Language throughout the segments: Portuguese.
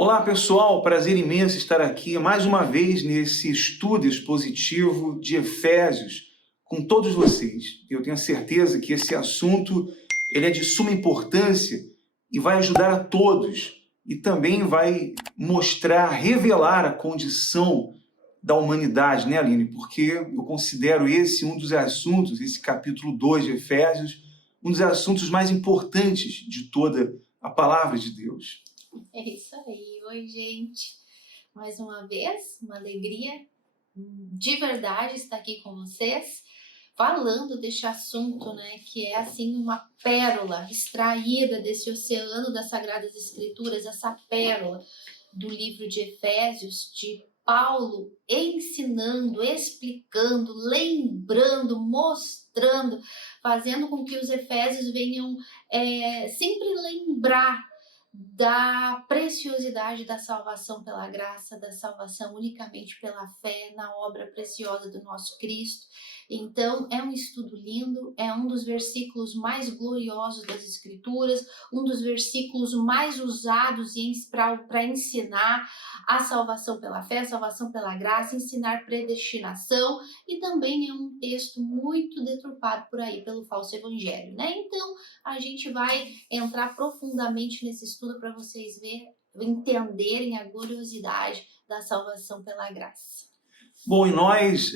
Olá, pessoal, prazer imenso estar aqui mais uma vez nesse estudo expositivo de Efésios com todos vocês. Eu tenho certeza que esse assunto ele é de suma importância e vai ajudar a todos e também vai mostrar, revelar a condição da humanidade, né, Aline? Porque eu considero esse um dos assuntos, esse capítulo 2 de Efésios, um dos assuntos mais importantes de toda a palavra de Deus. É isso aí. Oi, gente. Mais uma vez, uma alegria de verdade estar aqui com vocês, falando deste assunto, né, que é assim uma pérola extraída desse oceano das Sagradas Escrituras, essa pérola do livro de Efésios, de Paulo ensinando, explicando, lembrando, mostrando, fazendo com que os Efésios venham sempre lembrar da preciosidade da salvação pela graça, da salvação unicamente pela fé na obra preciosa do nosso Cristo. Então, é um estudo lindo, é um dos versículos mais gloriosos das Escrituras, um dos versículos mais usados para ensinar a salvação pela fé, a salvação pela graça, ensinar predestinação, e também é um texto muito deturpado por aí pelo falso evangelho, né? Então, a gente vai entrar profundamente nesse estudo para vocês entenderem a gloriosidade da salvação pela graça. Bom, e nós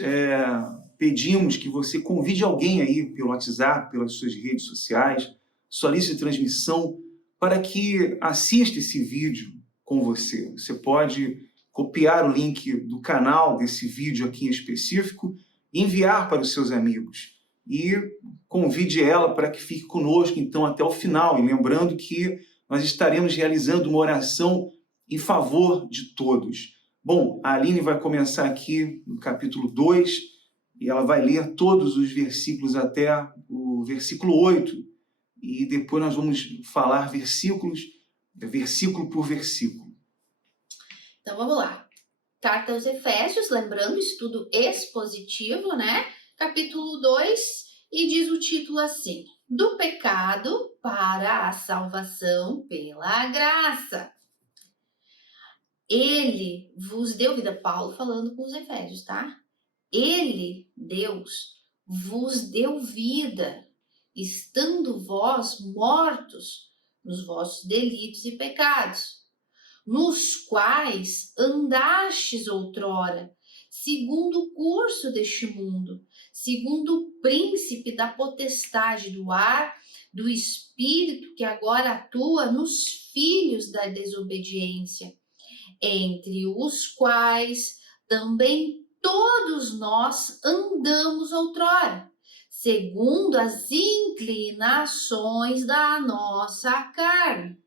pedimos que você convide alguém aí pelo WhatsApp, pelas suas redes sociais, sua lista de transmissão, para que assista esse vídeo com você. Você pode copiar o link do canal desse vídeo aqui em específico e enviar para os seus amigos. E convide ela para que fique conosco, então, até o final. E lembrando que nós estaremos realizando uma oração em favor de todos. Bom, a Aline vai começar aqui no capítulo 2 e ela vai ler todos os versículos até o versículo 8. E depois nós vamos falar versículo por versículo. Então vamos lá. Carta aos Efésios, lembrando, estudo expositivo, né? Capítulo 2, e diz o título assim: Do pecado para a salvação pela graça. Ele vos deu vida, Paulo falando com os Efésios, tá? Ele, Deus, vos deu vida, estando vós mortos nos vossos delitos e pecados, nos quais andastes outrora, segundo o curso deste mundo, segundo o príncipe da potestade do ar, do espírito que agora atua nos filhos da desobediência, entre os quais também todos nós andamos outrora, segundo as inclinações da nossa carne,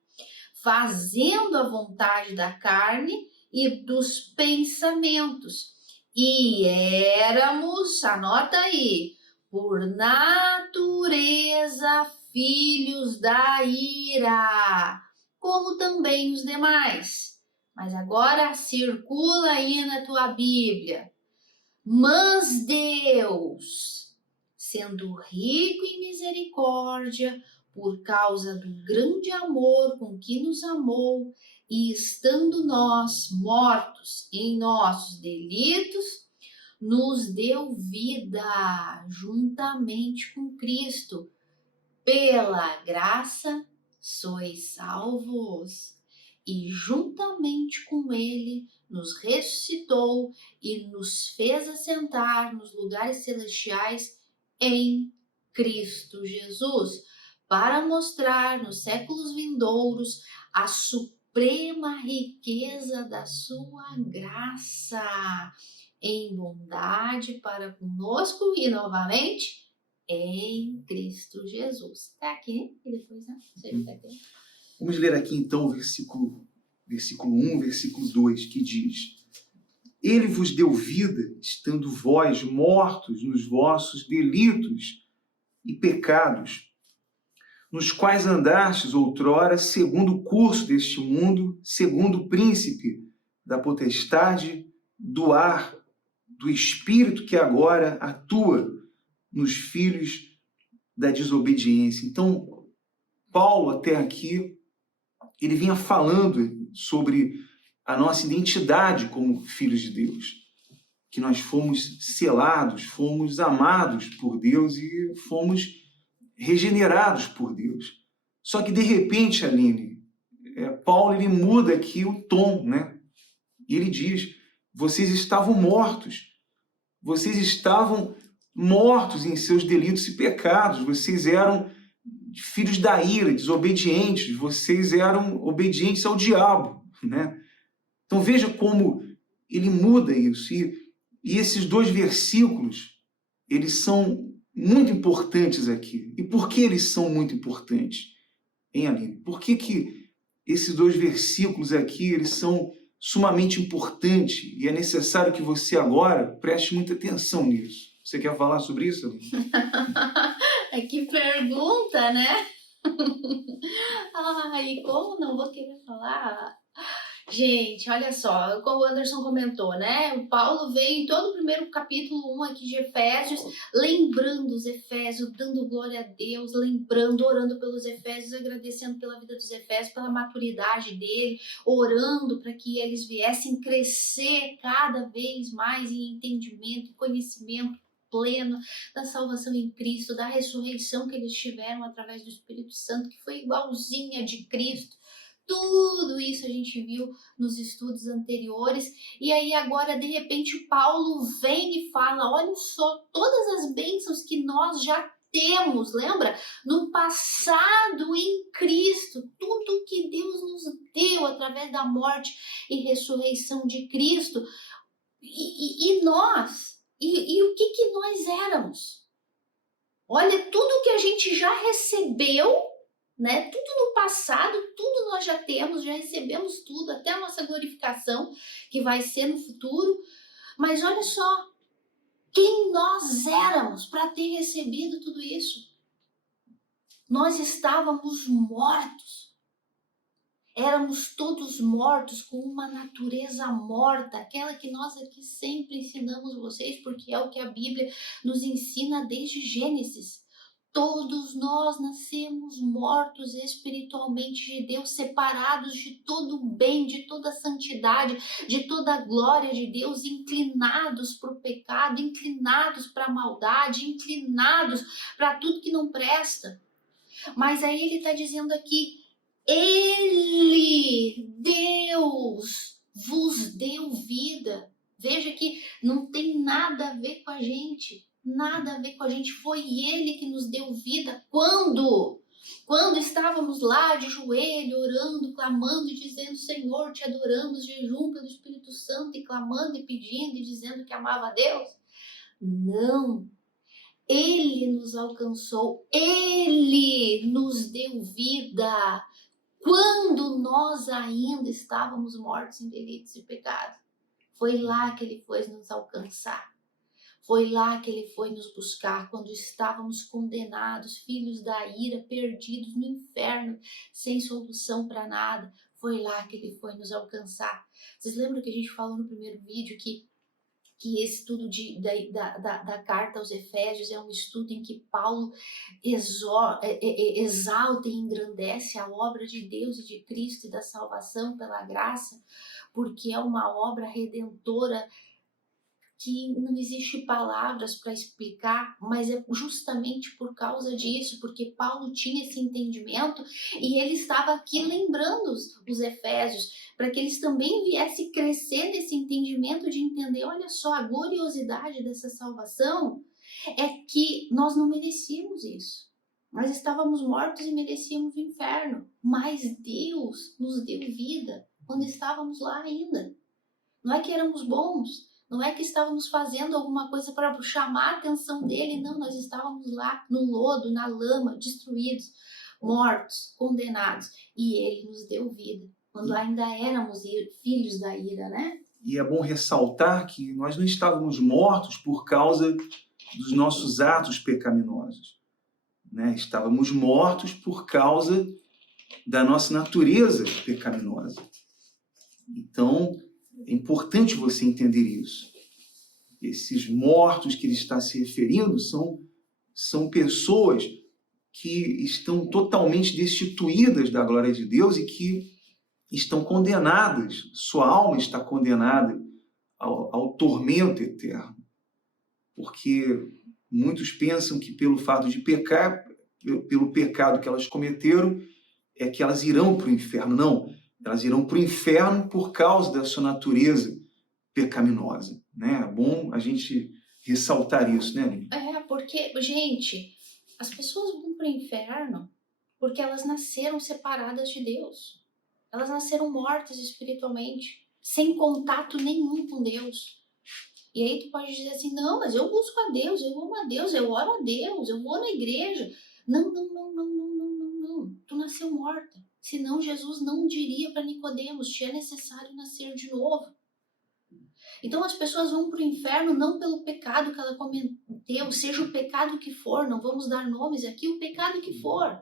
fazendo a vontade da carne e dos pensamentos. E éramos, anota aí, por natureza filhos da ira, como também os demais. Mas agora circula aí na tua Bíblia. Mas Deus, sendo rico em misericórdia, por causa do grande amor com que nos amou, e estando nós mortos em nossos delitos, nos deu vida juntamente com Cristo. Pela graça sois salvos. E juntamente com ele nos ressuscitou e nos fez assentar nos lugares celestiais em Cristo Jesus, para mostrar nos séculos vindouros a suprema riqueza da sua graça em bondade para conosco e novamente em Cristo Jesus. Tá aqui e depois, né? Vamos ler aqui então o versículo 1, versículo 2, que diz: Ele vos deu vida, estando vós mortos nos vossos delitos e pecados, nos quais andastes outrora, segundo o curso deste mundo, segundo o príncipe da potestade do ar, do espírito que agora atua nos filhos da desobediência. Então, Paulo, até aqui, ele vinha falando sobre a nossa identidade como filhos de Deus, que nós fomos selados, fomos amados por Deus e fomos regenerados por Deus. Só que, de repente, Aline, Paulo ele muda aqui o tom, né? E ele diz, vocês estavam mortos em seus delitos e pecados, vocês eram filhos da ira, desobedientes, vocês eram obedientes ao diabo, né? Então veja como ele muda isso. E esses dois versículos, eles são muito importantes aqui. E por que eles são muito importantes? Hein, Aline? Por que esses dois versículos aqui, eles são sumamente importantes e é necessário que você agora preste muita atenção nisso? Você quer falar sobre isso, Aline? Que pergunta, né? Ai, como não vou querer falar? Gente, olha só, como o Anderson comentou, né? O Paulo veio em todo o primeiro capítulo 1 aqui de Efésios, lembrando os Efésios, dando glória a Deus, lembrando, orando pelos Efésios, agradecendo pela vida dos Efésios, pela maturidade dele, orando para que eles viessem crescer cada vez mais em entendimento, conhecimento pleno da salvação em Cristo, da ressurreição que eles tiveram através do Espírito Santo, que foi igualzinha de Cristo. Tudo isso a gente viu nos estudos anteriores. E aí agora, de repente, Paulo vem e fala, olha só, todas as bênçãos que nós já temos, lembra? No passado em Cristo, tudo que Deus nos deu através da morte e ressurreição de Cristo. E nós... E o que nós éramos? Olha, tudo que a gente já recebeu, né? Tudo no passado, tudo nós já temos, já recebemos tudo, até a nossa glorificação, que vai ser no futuro. Mas olha só, quem nós éramos para ter recebido tudo isso? Nós estávamos mortos. Éramos todos mortos, com uma natureza morta, aquela que nós aqui sempre ensinamos vocês, porque é o que a Bíblia nos ensina desde Gênesis. Todos nós nascemos mortos espiritualmente de Deus, separados de todo o bem, de toda a santidade, de toda a glória de Deus, inclinados para o pecado, inclinados para a maldade, inclinados para tudo que não presta. Mas aí ele está dizendo aqui, Ele, Deus, vos deu vida. Veja que não tem nada a ver com a gente. Nada a ver com a gente. Foi Ele que nos deu vida. Quando? Quando estávamos lá de joelho, orando, clamando e dizendo, Senhor, te adoramos, jejum pelo Espírito Santo, e clamando e pedindo e dizendo que amava a Deus? Não. Ele nos alcançou. Ele nos deu vida. Quando nós ainda estávamos mortos em delitos e pecados, foi lá que ele foi nos alcançar. Foi lá que ele foi nos buscar, quando estávamos condenados, filhos da ira, perdidos no inferno, sem solução para nada. Foi lá que ele foi nos alcançar. Vocês lembram que a gente falou no primeiro vídeo que esse estudo da carta aos Efésios é um estudo em que Paulo exalta e engrandece a obra de Deus e de Cristo e da salvação pela graça, porque é uma obra redentora que não existe palavras para explicar, mas é justamente por causa disso, porque Paulo tinha esse entendimento e ele estava aqui lembrando os Efésios, para que eles também viessem crescer nesse entendimento de entender, olha só, a gloriosidade dessa salvação é que nós não merecíamos isso. Nós estávamos mortos e merecíamos o inferno, mas Deus nos deu vida quando estávamos lá ainda. Não é que éramos bons, não é que estávamos fazendo alguma coisa para chamar a atenção dele, não, nós estávamos lá no lodo, na lama, destruídos, mortos, condenados, e ele nos deu vida, quando ainda éramos filhos da ira, né? E é bom ressaltar que nós não estávamos mortos por causa dos nossos atos pecaminosos, né? Estávamos mortos por causa da nossa natureza pecaminosa. Então, é importante você entender isso. Esses mortos que ele está se referindo são pessoas que estão totalmente destituídas da glória de Deus e que estão condenadas, sua alma está condenada ao tormento eterno. Porque muitos pensam que pelo fato de pecar, pelo pecado que elas cometeram, é que elas irão para o inferno. Não, elas irão para o inferno por causa da sua natureza pecaminosa. Né? É bom a gente ressaltar isso, né, Aline? Porque, gente, as pessoas vão para o inferno porque elas nasceram separadas de Deus. Elas nasceram mortas espiritualmente, sem contato nenhum com Deus. E aí tu pode dizer assim, não, mas eu busco a Deus, eu amo a Deus, eu oro a Deus, eu vou na igreja. Não. Tu nasceu morta. Senão Jesus não diria para Nicodemos, te é necessário nascer de novo. Então as pessoas vão para o inferno não pelo pecado que ela cometeu, seja o pecado que for, não vamos dar nomes aqui, o pecado que for.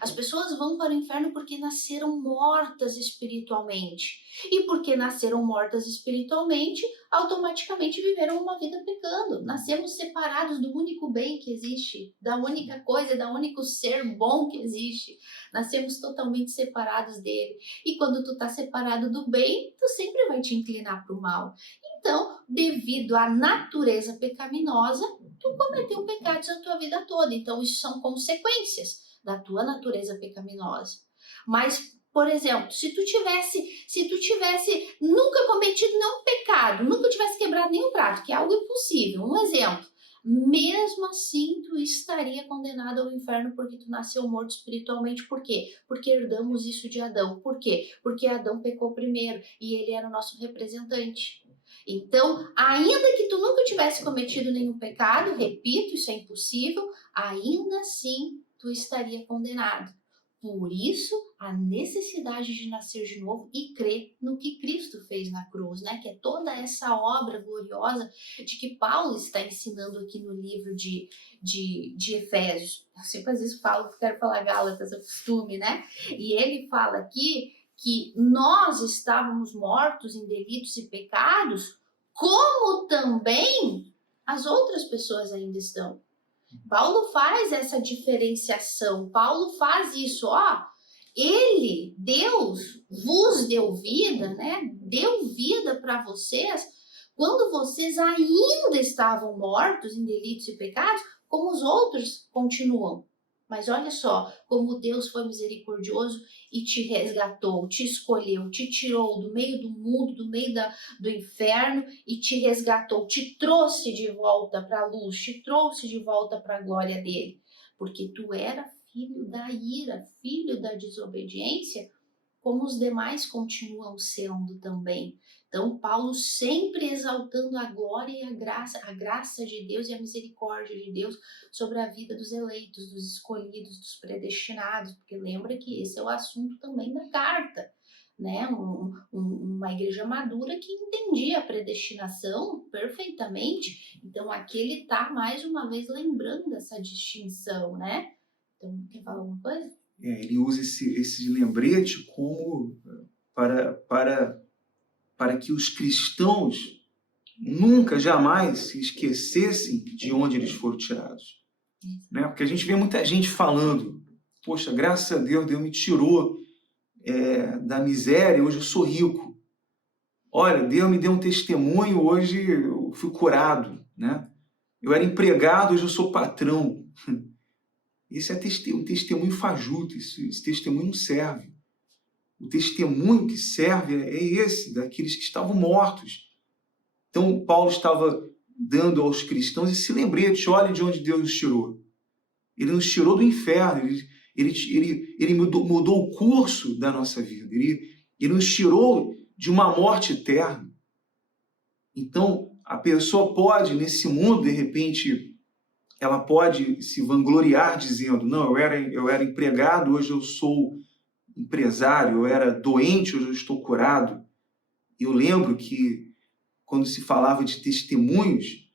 As pessoas vão para o inferno porque nasceram mortas espiritualmente. E porque nasceram mortas espiritualmente, automaticamente viveram uma vida pecando. Nascemos separados do único bem que existe, da única coisa, do único ser bom que existe. Nascemos totalmente separados dele. E quando tu tá separado do bem, tu sempre vai te inclinar para o mal. Então, devido à natureza pecaminosa, tu cometeu pecados a tua vida toda. Então, isso são consequências da tua natureza pecaminosa. Mas, por exemplo, se tu tivesse nunca cometido nenhum pecado, nunca tivesse quebrado nenhum prato, que é algo impossível, um exemplo, mesmo assim tu estaria condenado ao inferno porque tu nasceu morto espiritualmente. Por quê? Porque herdamos isso de Adão. Por quê? Porque Adão pecou primeiro e ele era o nosso representante. Então, ainda que tu nunca tivesse cometido nenhum pecado, repito, isso é impossível, ainda assim tu estaria condenado. Por isso, a necessidade de nascer de novo e crer no que Cristo fez na cruz, né? Que é toda essa obra gloriosa de que Paulo está ensinando aqui no livro de Efésios. Eu sempre às vezes falo que quero falar Gálatas, é costume, né? E ele fala aqui que nós estávamos mortos em delitos e pecados, como também as outras pessoas ainda estão. Paulo faz essa diferenciação, Paulo faz isso, ele, Deus, vos deu vida, né? Deu vida para vocês quando vocês ainda estavam mortos em delitos e pecados, como os outros continuam. Mas olha só, como Deus foi misericordioso e te resgatou, te escolheu, te tirou do meio do mundo, do meio do inferno e te resgatou, te trouxe de volta para a luz, te trouxe de volta para a glória dele. Porque tu era filho da ira, filho da desobediência, como os demais continuam sendo também. Então, Paulo sempre exaltando a glória e a graça de Deus e a misericórdia de Deus sobre a vida dos eleitos, dos escolhidos, dos predestinados, porque lembra que esse é o assunto também da carta, né? Uma igreja madura que entendia a predestinação perfeitamente. Então, aqui ele está mais uma vez lembrando essa distinção, né? Então, quer falar alguma coisa? Ele usa esse lembrete como para que os cristãos nunca, jamais se esquecessem de onde eles foram tirados. Né? Porque a gente vê muita gente falando, poxa, graças a Deus, Deus me tirou da miséria, hoje eu sou rico. Olha, Deus me deu um testemunho, hoje eu fui curado. Né? Eu era empregado, hoje eu sou patrão. Esse é um testemunho fajuto, esse testemunho não serve. O testemunho que serve é esse, daqueles que estavam mortos. Então, Paulo estava dando aos cristãos esse lembrete, olha de onde Deus nos tirou. Ele nos tirou do inferno, ele mudou o curso da nossa vida, ele nos tirou de uma morte eterna. Então, a pessoa pode, nesse mundo, de repente, ela pode se vangloriar dizendo, não, eu era empregado, hoje eu sou empresário, eu era doente, hoje eu estou curado. Eu lembro que, quando se falava de testemunhos,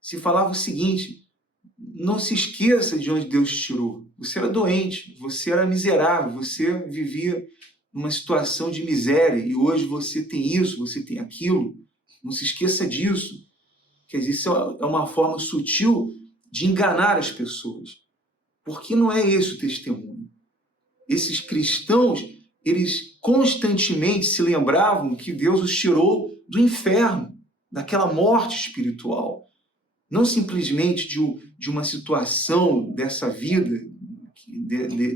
se falava o seguinte, não se esqueça de onde Deus te tirou. Você era doente, você era miserável, você vivia numa situação de miséria, e hoje você tem isso, você tem aquilo. Não se esqueça disso. Quer dizer, isso é uma forma sutil de enganar as pessoas. Porque não é esse o testemunho. Esses cristãos eles constantemente se lembravam que Deus os tirou do inferno, daquela morte espiritual. Não simplesmente de uma situação dessa vida,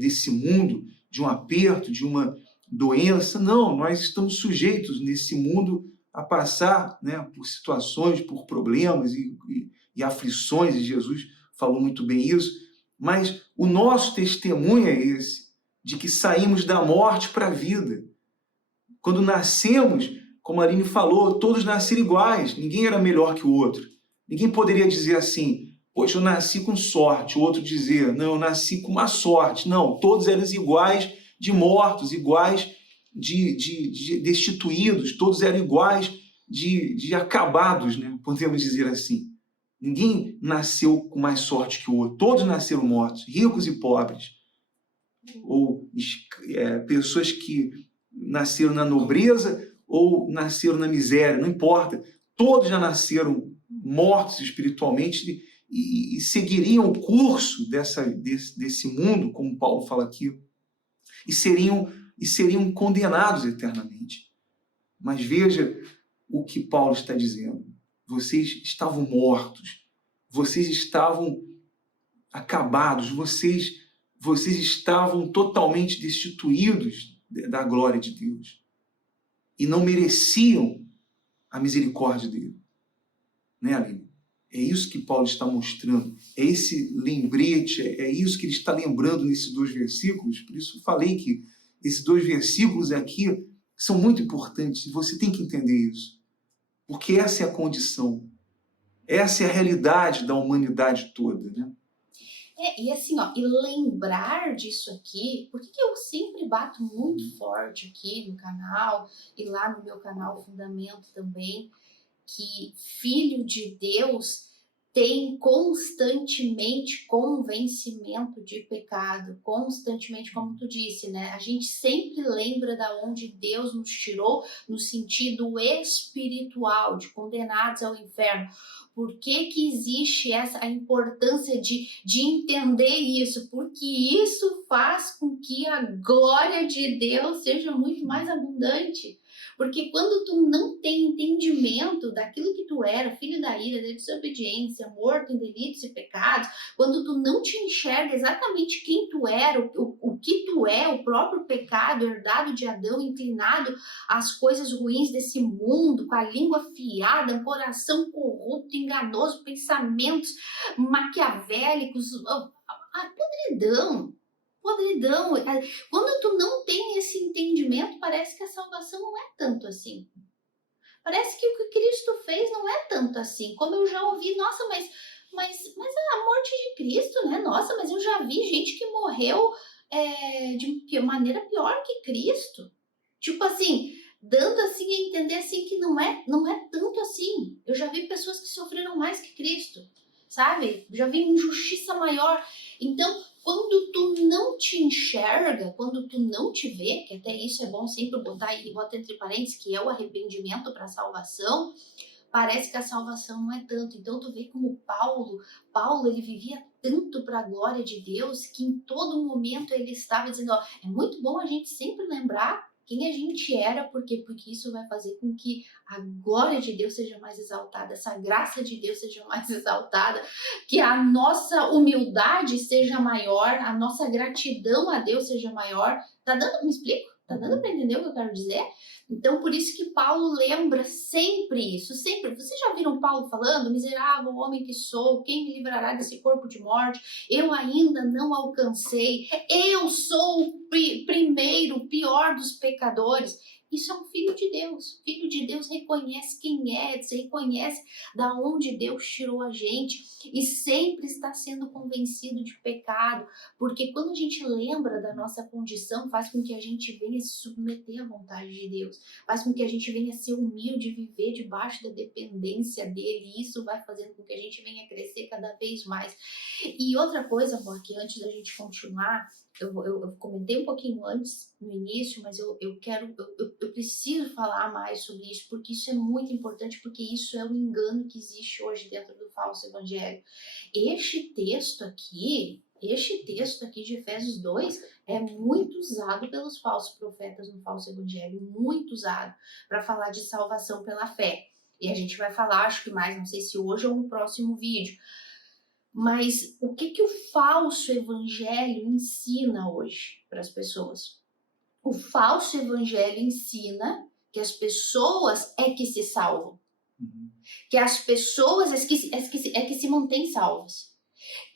desse mundo, de um aperto, de uma doença. Não, nós estamos sujeitos nesse mundo a passar, né, por situações, por problemas e aflições, e Jesus falou muito bem isso, mas o nosso testemunho é esse, de que saímos da morte para a vida. Quando nascemos, como a Aline falou, todos nasceram iguais, ninguém era melhor que o outro. Ninguém poderia dizer assim, poxa, eu nasci com sorte, o outro dizer, não, eu nasci com má sorte. Não, todos eram iguais de mortos, iguais de destituídos, todos eram iguais de acabados, né? Podemos dizer assim. Ninguém nasceu com mais sorte que o outro, todos nasceram mortos, ricos e pobres. Ou pessoas que nasceram na nobreza ou nasceram na miséria, não importa. Todos já nasceram mortos espiritualmente e seguiriam o curso desse mundo, como Paulo fala aqui, e seriam condenados eternamente. Mas veja o que Paulo está dizendo. Vocês estavam mortos, vocês estavam acabados, vocês estavam totalmente destituídos da glória de Deus e não mereciam a misericórdia dele. Né, Aline? É isso que Paulo está mostrando, é esse lembrete, é isso que ele está lembrando nesses 2 versículos. Por isso eu falei que esses 2 versículos aqui são muito importantes e você tem que entender isso, porque essa é a condição, essa é a realidade da humanidade toda, né? E assim, ó, e lembrar disso aqui, porque que eu sempre bato muito forte aqui no canal, e lá no meu canal Fundamento também, que filho de Deus tem constantemente convencimento de pecado, constantemente, como tu disse, né? A gente sempre lembra da onde Deus nos tirou no sentido espiritual, de condenados ao inferno. Por que existe a importância de entender isso? Porque isso faz com que a glória de Deus seja muito mais abundante. Porque quando tu não tem entendimento daquilo que tu era, filho da ira, da desobediência, morto em delitos e pecados, quando tu não te enxerga exatamente quem tu era, o que tu é, o próprio pecado herdado de Adão, inclinado às coisas ruins desse mundo, com a língua afiada, um coração corrupto, enganoso, pensamentos maquiavélicos, a podridão. Quando tu não tem esse entendimento, parece que a salvação não é tanto assim. Parece que o que Cristo fez não é tanto assim. Como eu já ouvi, nossa, mas a morte de Cristo, né? Nossa, mas eu já vi gente que morreu de maneira pior que Cristo. Tipo assim, dando assim a entender assim que não é tanto assim. Eu já vi pessoas que sofreram mais que Cristo, sabe? Já vi injustiça maior. Então, quando tu não te enxerga, quando tu não te vê, que até isso é bom sempre botar aí, bota entre parênteses, que é o arrependimento para a salvação, parece que a salvação não é tanto. Então tu vê como Paulo ele vivia tanto para a glória de Deus, que em todo momento ele estava dizendo, ó, é muito bom a gente sempre lembrar quem a gente era, porque isso vai fazer com que a glória de Deus seja mais exaltada, essa graça de Deus seja mais exaltada, que a nossa humildade seja maior, a nossa gratidão a Deus seja maior. Tá dando? Me explico? Tá dando para entender o que eu quero dizer? Então, por isso que Paulo lembra sempre isso, sempre. Vocês já viram Paulo falando? Miserável homem que sou, quem me livrará desse corpo de morte? Eu ainda não alcancei. Eu sou o primeiro, o pior dos pecadores. Isso é um filho de Deus. Filho de Deus reconhece quem é, reconhece da onde Deus tirou a gente e sempre está sendo convencido de pecado, porque quando a gente lembra da nossa condição, faz com que a gente venha se submeter à vontade de Deus, faz com que a gente venha ser humilde e viver debaixo da dependência dele, e isso vai fazendo com que a gente venha crescer cada vez mais. E outra coisa, amor, que antes da gente continuar, eu comentei um pouquinho antes, no início, mas eu preciso falar mais sobre isso, porque isso é muito importante, porque isso é o engano que existe hoje dentro do falso evangelho. Este texto aqui, Este texto aqui de Efésios 2 é muito usado pelos falsos profetas no falso evangelho, muito usado para falar de salvação pela fé. E a gente vai falar, acho que mais, não sei se hoje ou no próximo vídeo. Mas o que o falso evangelho ensina hoje para as pessoas? O falso evangelho ensina que as pessoas é que se salvam. Que as pessoas é que se mantêm salvas.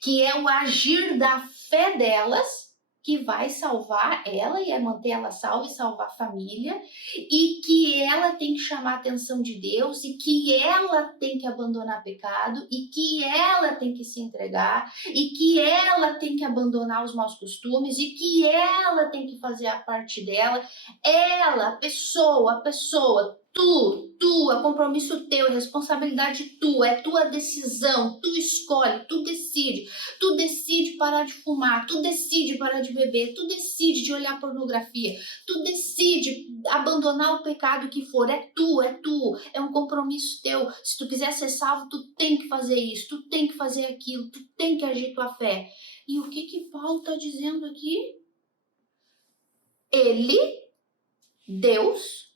Que é o agir da fé delas que vai salvar ela e manter ela salva e salvar a família, e que ela tem que chamar a atenção de Deus, e que ela tem que abandonar pecado, e que ela tem que se entregar, e que ela tem que abandonar os maus costumes, e que ela tem que fazer a parte dela. Ela, a pessoa, tu, é compromisso teu, é responsabilidade tua, é tua decisão, tu escolhe, tu decide parar de fumar, tu decide parar de beber, tu decide de olhar pornografia, tu decide abandonar o pecado que for, é tu, é um compromisso teu. Se tu quiser ser salvo, tu tem que fazer isso, tu tem que fazer aquilo, tu tem que agir tua fé. E o que Paulo está dizendo aqui? Ele, Deus,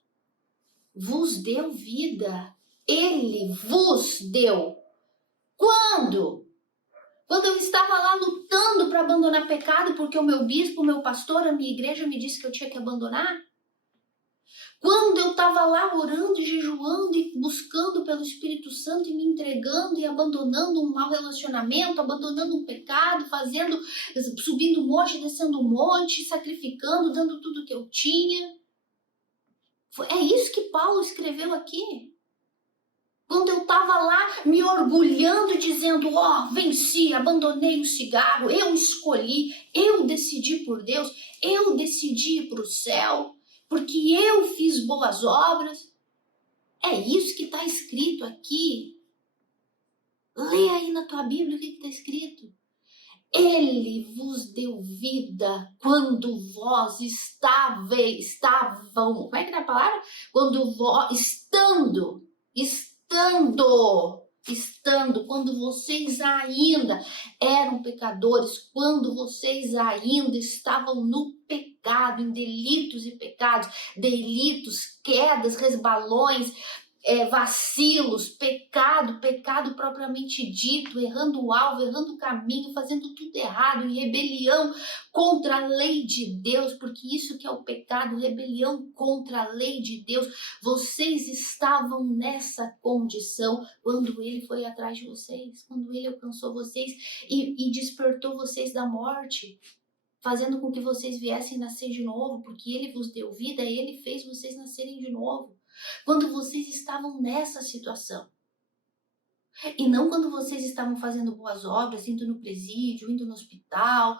vos deu vida. Ele vos deu. Quando? Quando eu estava lá lutando para abandonar pecado, porque o meu bispo, o meu pastor, a minha igreja me disse que eu tinha que abandonar? Quando eu estava lá orando e jejuando e buscando pelo Espírito Santo e me entregando e abandonando um mau relacionamento, abandonando um pecado, subindo um monte, descendo um monte, sacrificando, dando tudo que eu tinha. É isso que Paulo escreveu aqui. Quando eu estava lá me orgulhando, dizendo, venci, abandonei o cigarro, eu escolhi, eu decidi por Deus, eu decidi ir para o céu, porque eu fiz boas obras. É isso que está escrito aqui. Lê aí na tua Bíblia o que está escrito. Ele vos deu vida quando vós estavam, como é que é a palavra? Quando vós, quando vocês ainda eram pecadores, quando vocês ainda estavam no pecado, em delitos e pecados, delitos, quedas, resbalões, vacilos, pecado propriamente dito, errando o alvo, errando o caminho, fazendo tudo errado, em rebelião contra a lei de Deus, porque isso que é o pecado, rebelião contra a lei de Deus. Vocês estavam nessa condição quando ele foi atrás de vocês, quando ele alcançou vocês e despertou vocês da morte, fazendo com que vocês viessem nascer de novo, porque ele vos deu vida, ele fez vocês nascerem de novo. Quando vocês estavam nessa situação. E não quando vocês estavam fazendo boas obras, indo no presídio, indo no hospital,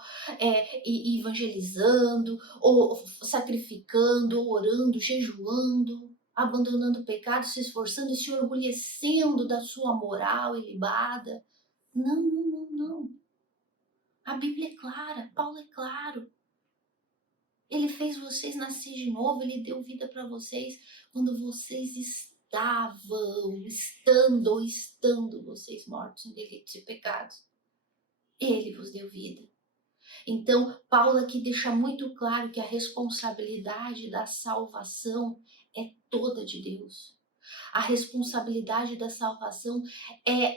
e evangelizando, ou sacrificando, ou orando, jejuando, abandonando o pecado, se esforçando e se orgulhecendo da sua moral ilibada. Não. A Bíblia é clara, Paulo é claro. Ele fez vocês nascer de novo, ele deu vida para vocês quando vocês estando vocês mortos em delitos e pecados. Ele vos deu vida. Então, Paulo aqui deixa muito claro que a responsabilidade da salvação é toda de Deus. A responsabilidade da salvação é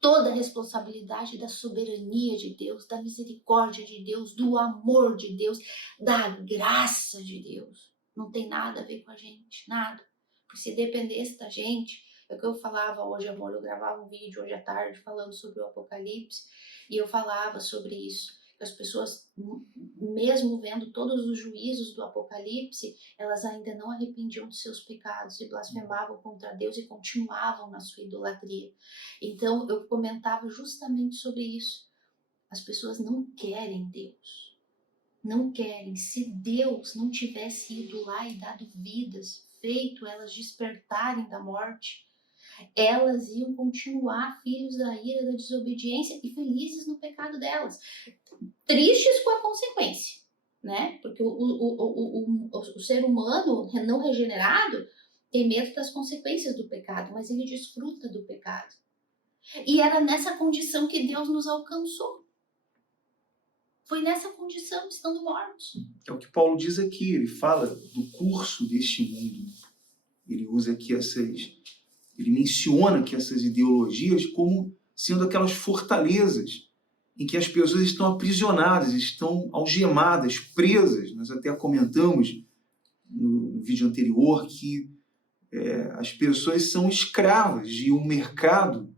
toda a responsabilidade da soberania de Deus, da misericórdia de Deus, do amor de Deus, da graça de Deus. Não tem nada a ver com a gente, nada. Porque se dependesse da gente, é o que eu falava hoje, amor, eu gravava um vídeo hoje à tarde falando sobre o Apocalipse, e eu falava sobre isso. As pessoas, mesmo vendo todos os juízos do Apocalipse, elas ainda não arrependiam dos seus pecados e blasfemavam contra Deus e continuavam na sua idolatria. Então, eu comentava justamente sobre isso. As pessoas não querem Deus. Não querem. Se Deus não tivesse ido lá e dado vidas, feito elas despertarem da morte, elas iam continuar filhos da ira, da desobediência e felizes no pecado delas. Tristes com a consequência, né? Porque o ser humano não regenerado tem medo das consequências do pecado, mas ele desfruta do pecado. E era nessa condição que Deus nos alcançou. Foi nessa condição, estando mortos. É o que Paulo diz aqui, ele fala do curso deste mundo. Ele usa aqui ele menciona aqui essas ideologias como sendo aquelas fortalezas em que as pessoas estão aprisionadas, estão algemadas, presas. Nós até comentamos no vídeo anterior que as pessoas são escravas de um mercado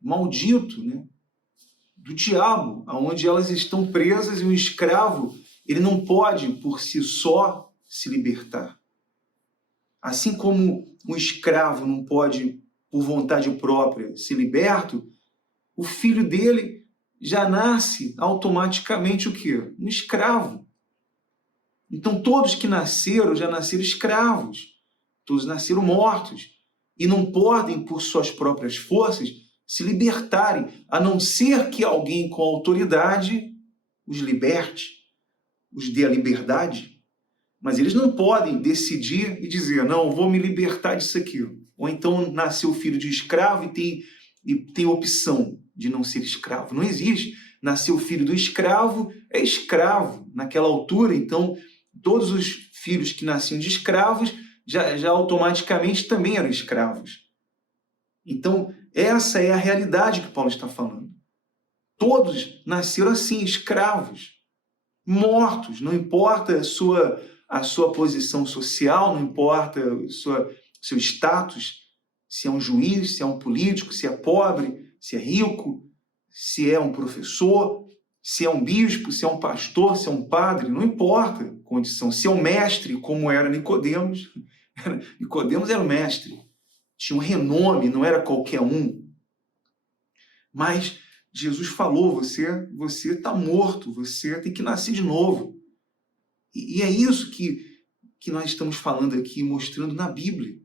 maldito, né, do diabo, onde elas estão presas, e o escravo ele não pode por si só se libertar. Assim como um escravo não pode, por vontade própria, ser liberto, o filho dele já nasce automaticamente o quê? Um escravo. Então todos que nasceram já nasceram escravos, todos nasceram mortos e não podem, por suas próprias forças, se libertarem, a não ser que alguém com autoridade os liberte, os dê a liberdade. Mas eles não podem decidir e dizer, não, vou me libertar disso aqui. Ou então nasceu filho de escravo e tem opção de não ser escravo. Não existe. Nasceu filho do escravo, é escravo. Naquela altura, então, todos os filhos que nasciam de escravos já automaticamente também eram escravos. Então, essa é a realidade que Paulo está falando. Todos nasceram assim, escravos, mortos, não importa a sua posição social, não importa seu status, se é um juiz, se é um político, se é pobre, se é rico, se é um professor, se é um bispo, se é um pastor, se é um padre, não importa a condição. Se é um mestre, como era Nicodemos, Nicodemos era o mestre, tinha um renome, não era qualquer um. Mas Jesus falou, você está morto, você tem que nascer de novo. E é isso que nós estamos falando aqui, mostrando na Bíblia.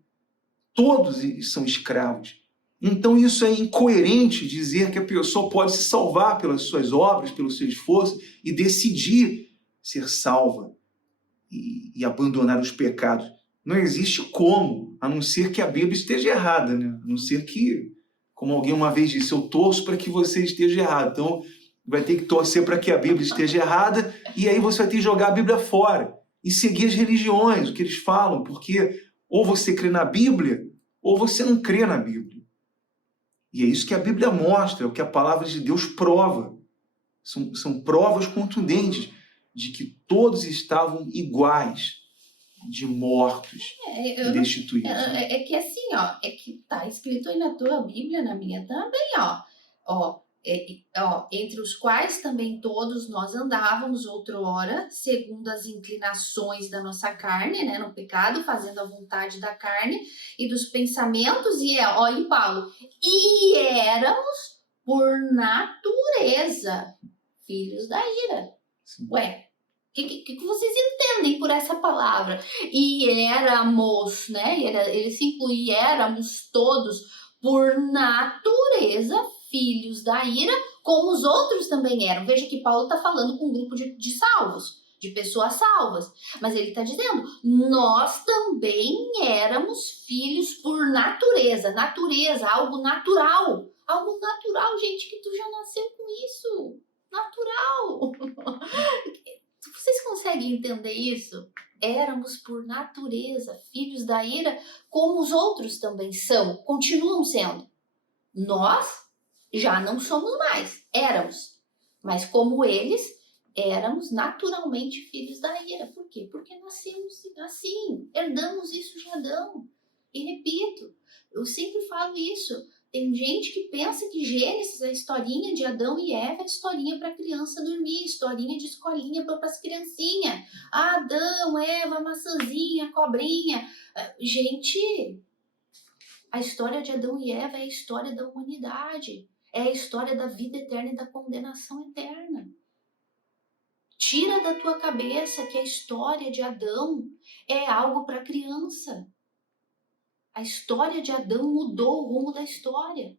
Todos são escravos. Então isso é incoerente dizer que a pessoa pode se salvar pelas suas obras, pelo seu esforço e decidir ser salva e abandonar os pecados. Não existe como, a não ser que a Bíblia esteja errada, né? A não ser que, como alguém uma vez disse, eu torço para que você esteja errado. Então vai ter que torcer para que a Bíblia esteja errada e aí você vai ter que jogar a Bíblia fora e seguir as religiões, o que eles falam, porque ou você crê na Bíblia ou você não crê na Bíblia. E é isso que a Bíblia mostra, é o que a palavra de Deus prova. São provas contundentes de que todos estavam iguais, de mortos e destituídos. É que assim, ó, é que tá escrito aí na tua Bíblia, na minha também, ó, entre os quais também todos nós andávamos outrora, segundo as inclinações da nossa carne, né, no pecado, fazendo a vontade da carne e dos pensamentos, e em Paulo, e éramos por natureza filhos da ira. Sim. Ué, o que vocês entendem por essa palavra? E éramos, né, ele se inclui, éramos todos por natureza filhos da ira, como os outros também eram. Veja que Paulo está falando com um grupo de salvos, de pessoas salvas. Mas ele está dizendo, nós também éramos filhos por natureza. Natureza, algo natural. Algo natural, gente, que tu já nasceu com isso. Natural. Vocês conseguem entender isso? Éramos por natureza filhos da ira, como os outros também são, continuam sendo. Nós já não somos mais, éramos. Mas como eles, éramos naturalmente filhos da ira. Por quê? Porque nascemos assim, herdamos isso de Adão. E repito, eu sempre falo isso. Tem gente que pensa que Gênesis, a historinha de Adão e Eva, é historinha para criança dormir, historinha de escolinha para as criancinhas. Adão, Eva, maçãzinha, cobrinha. Gente, a história de Adão e Eva é a história da humanidade. É a história da vida eterna e da condenação eterna. Tira da tua cabeça que a história de Adão é algo para criança. A história de Adão mudou o rumo da história.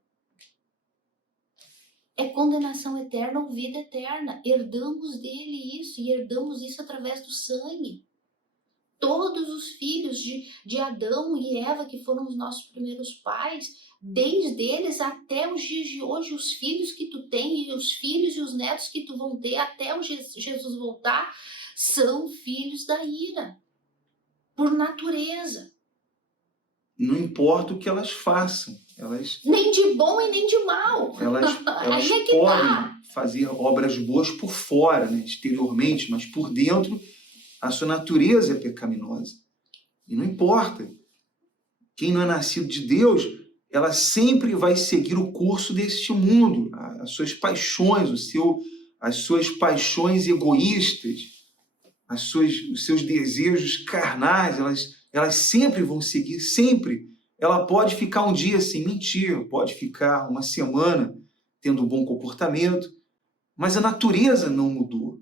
É condenação eterna ou vida eterna. Herdamos dele isso, e herdamos isso através do sangue. todos os filhos de Adão e Eva, que foram os nossos primeiros pais, desde eles até os dias de hoje, os filhos que tu tem e os filhos e os netos que tu vão ter até o Jesus voltar, são filhos da ira, por natureza. Não importa o que elas façam, Nem de bom e nem de mal. elas Aí é que podem tá. fazer obras boas por fora, né, exteriormente, mas por dentro a sua natureza é pecaminosa. E não importa. Quem não é nascido de Deus, ela sempre vai seguir o curso deste mundo, as suas paixões, as suas paixões egoístas, os seus desejos carnais, elas sempre vão seguir, sempre. Ela pode ficar um dia sem mentir, pode ficar uma semana tendo um bom comportamento, mas a natureza não mudou.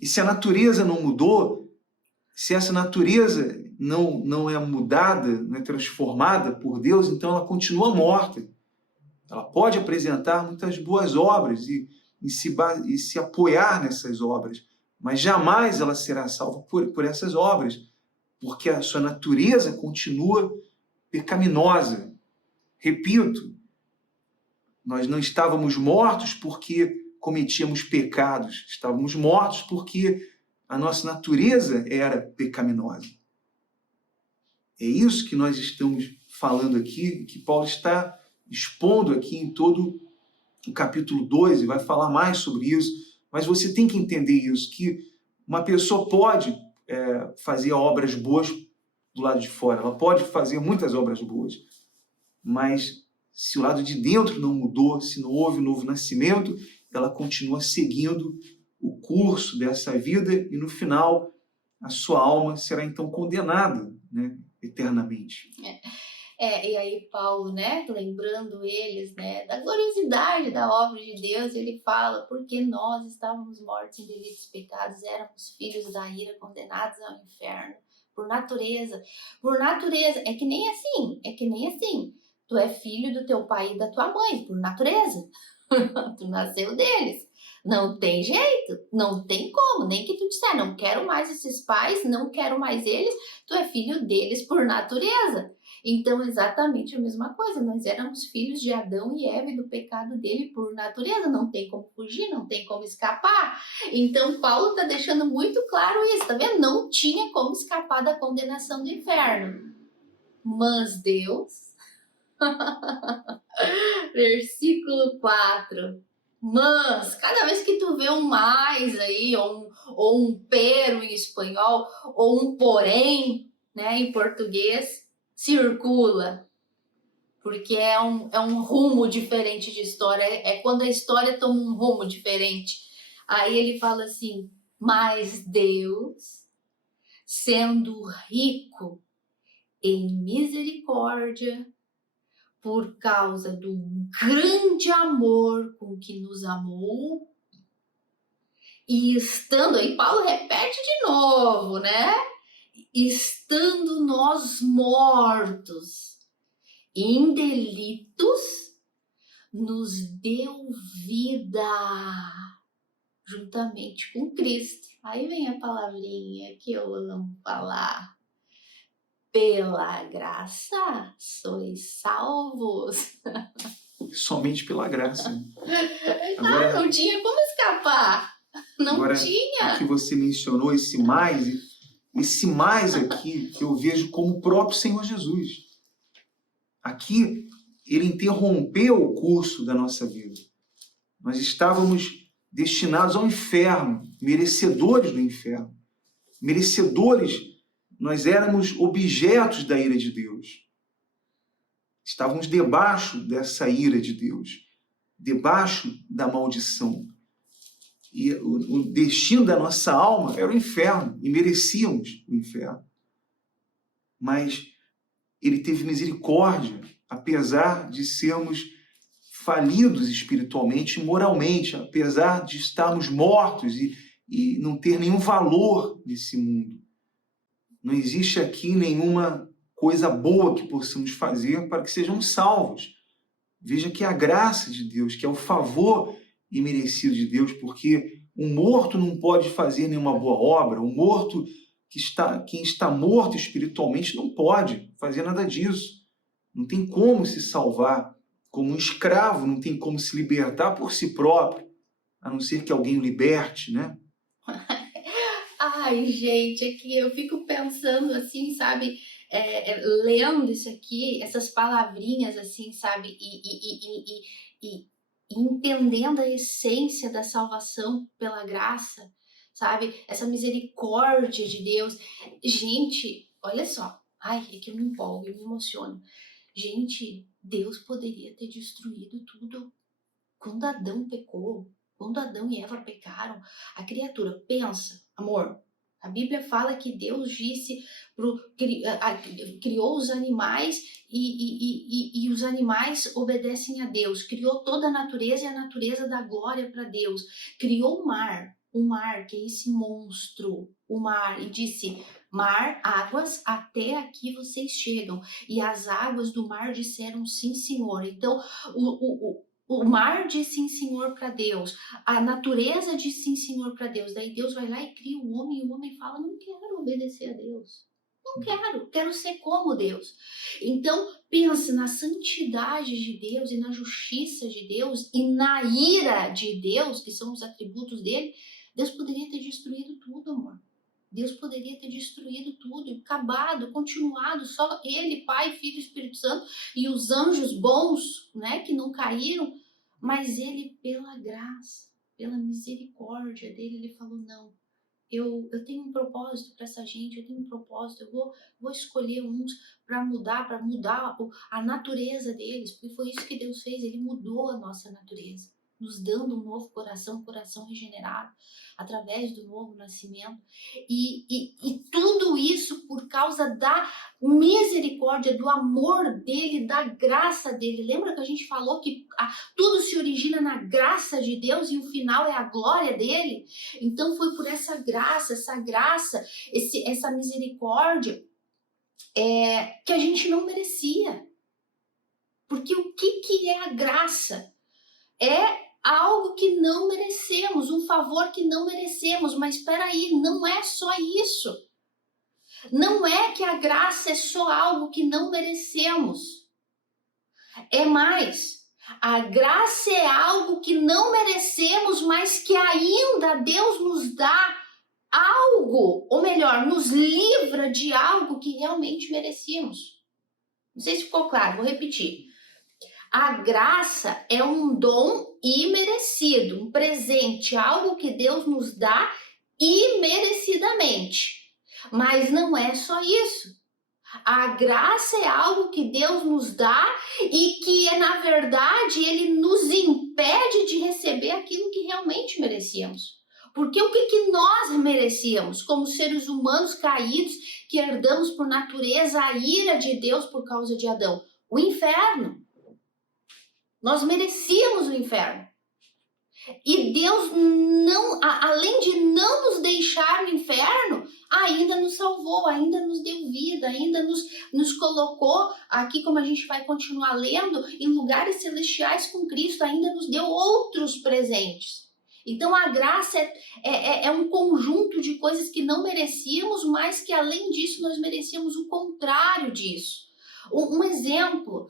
E se a natureza não mudou, se essa natureza não é mudada, não é transformada por Deus, então ela continua morta. Ela pode apresentar muitas boas obras e se apoiar nessas obras, mas jamais ela será salva por essas obras, porque a sua natureza continua pecaminosa. Repito, nós não estávamos mortos porque cometíamos pecados, estávamos mortos porque a nossa natureza era pecaminosa. É isso que nós estamos falando aqui, que Paulo está expondo aqui em todo o capítulo 2, e vai falar mais sobre isso, mas você tem que entender isso, que uma pessoa pode fazer obras boas do lado de fora, ela pode fazer muitas obras boas, mas se o lado de dentro não mudou, se não houve um novo nascimento, ela continua seguindo o curso dessa vida e no final a sua alma será então condenada, né, eternamente. E aí Paulo, né, lembrando eles, né, da gloriosidade da obra de Deus, ele fala, porque nós estávamos mortos em delitos e pecados, éramos filhos da ira, condenados ao inferno, por natureza, é que nem assim, tu é filho do teu pai e da tua mãe, por natureza, tu nasceu deles, não tem jeito, não tem como, nem que tu disser, não quero mais esses pais, não quero mais eles, tu é filho deles por natureza. Então, exatamente a mesma coisa, nós éramos filhos de Adão e Eva e do pecado dele por natureza, não tem como fugir, não tem como escapar. Então, Paulo está deixando muito claro isso, tá vendo? Não tinha como escapar da condenação do inferno. Mas Deus, versículo 4, mas, cada vez que tu vê um mais aí, ou um pero em espanhol, ou um porém, né, em português, circula, porque é um rumo diferente de história, é quando a história toma um rumo diferente. Aí ele fala assim, mas Deus, sendo rico em misericórdia, por causa do grande amor com que nos amou, e estando, aí Paulo repete de novo, né? Estando nós mortos em delitos, nos deu vida juntamente com Cristo. Aí vem a palavrinha que eu amo falar. Pela graça sois salvos. Somente pela graça. Agora, não tinha como escapar. Não tinha. O que você mencionou, esse mais aqui, que eu vejo como o próprio Senhor Jesus. Aqui, ele interrompeu o curso da nossa vida. Nós estávamos destinados ao inferno, merecedores do inferno. Nós éramos objetos da ira de Deus. Estávamos debaixo dessa ira de Deus, debaixo da maldição. E o destino da nossa alma era o inferno, e merecíamos o inferno. Mas ele teve misericórdia, apesar de sermos falidos espiritualmente e moralmente, apesar de estarmos mortos e não ter nenhum valor nesse mundo. Não existe aqui nenhuma coisa boa que possamos fazer para que sejamos salvos. Veja que é a graça de Deus, que é o favor imerecido de Deus, porque um morto não pode fazer nenhuma boa obra, um morto quem está morto espiritualmente não pode fazer nada disso. Não tem como se salvar. Como um escravo não tem como se libertar por si próprio, a não ser que alguém o liberte, né? Ai, gente, aqui eu fico pensando assim, sabe, lendo isso aqui, essas palavrinhas assim, sabe, e entendendo a essência da salvação pela graça, sabe, essa misericórdia de Deus. Gente, olha só, ai, é que eu me empolgo, eu me emociono. Gente, Deus poderia ter destruído tudo quando Adão pecou, quando Adão e Eva pecaram. A criatura, pensa, amor, a Bíblia fala que Deus disse, criou os animais e os animais obedecem a Deus. Criou toda a natureza e a natureza dá glória para Deus. Criou o mar, que é esse monstro, o mar, e disse: mar, águas, até aqui vocês chegam. E as águas do mar disseram sim, Senhor. Então, o mar diz sim, Senhor, para Deus. A natureza diz sim, Senhor, para Deus. Daí Deus vai lá e cria o homem, e o homem fala: não quero obedecer a Deus. Não quero ser como Deus. Então, pense na santidade de Deus e na justiça de Deus e na ira de Deus, que são os atributos dele. Deus poderia ter destruído tudo, amor. Deus poderia ter destruído tudo, acabado, continuado, só ele, Pai, Filho e Espírito Santo, e os anjos bons, né, que não caíram, mas ele, pela graça, pela misericórdia dele, ele falou: não, eu tenho um propósito para essa gente, eu tenho um propósito, eu vou escolher uns para mudar a natureza deles, porque foi isso que Deus fez, ele mudou a nossa natureza, nos dando um novo coração, coração regenerado, através do novo nascimento, e tudo isso por causa da misericórdia, do amor dele, da graça dele. Lembra que a gente falou que tudo se origina na graça de Deus e o final é a glória dele? Então foi por essa graça, essa misericórdia que a gente não merecia. Porque o que é a graça? É algo que não merecemos, um favor que não merecemos. Mas espera aí, não é só isso. Não é que a graça é só algo que não merecemos. É mais. A graça é algo que não merecemos, mas que ainda Deus nos dá algo, ou melhor, nos livra de algo que realmente merecíamos. Não sei se ficou claro, vou repetir. A graça é um dom imerecido, um presente, algo que Deus nos dá imerecidamente. Mas não é só isso. A graça é algo que Deus nos dá e que, na verdade, ele nos impede de receber aquilo que realmente merecíamos. Porque o que nós merecíamos como seres humanos caídos, que herdamos por natureza a ira de Deus por causa de Adão? O inferno. Nós merecíamos o inferno. E Deus, não, além de não nos deixar no inferno, ainda nos salvou, ainda nos deu vida, ainda nos colocou aqui, como a gente vai continuar lendo, em lugares celestiais com Cristo, ainda nos deu outros presentes. Então a graça é um conjunto de coisas que não merecíamos, mas que além disso nós merecíamos o contrário disso. Um exemplo,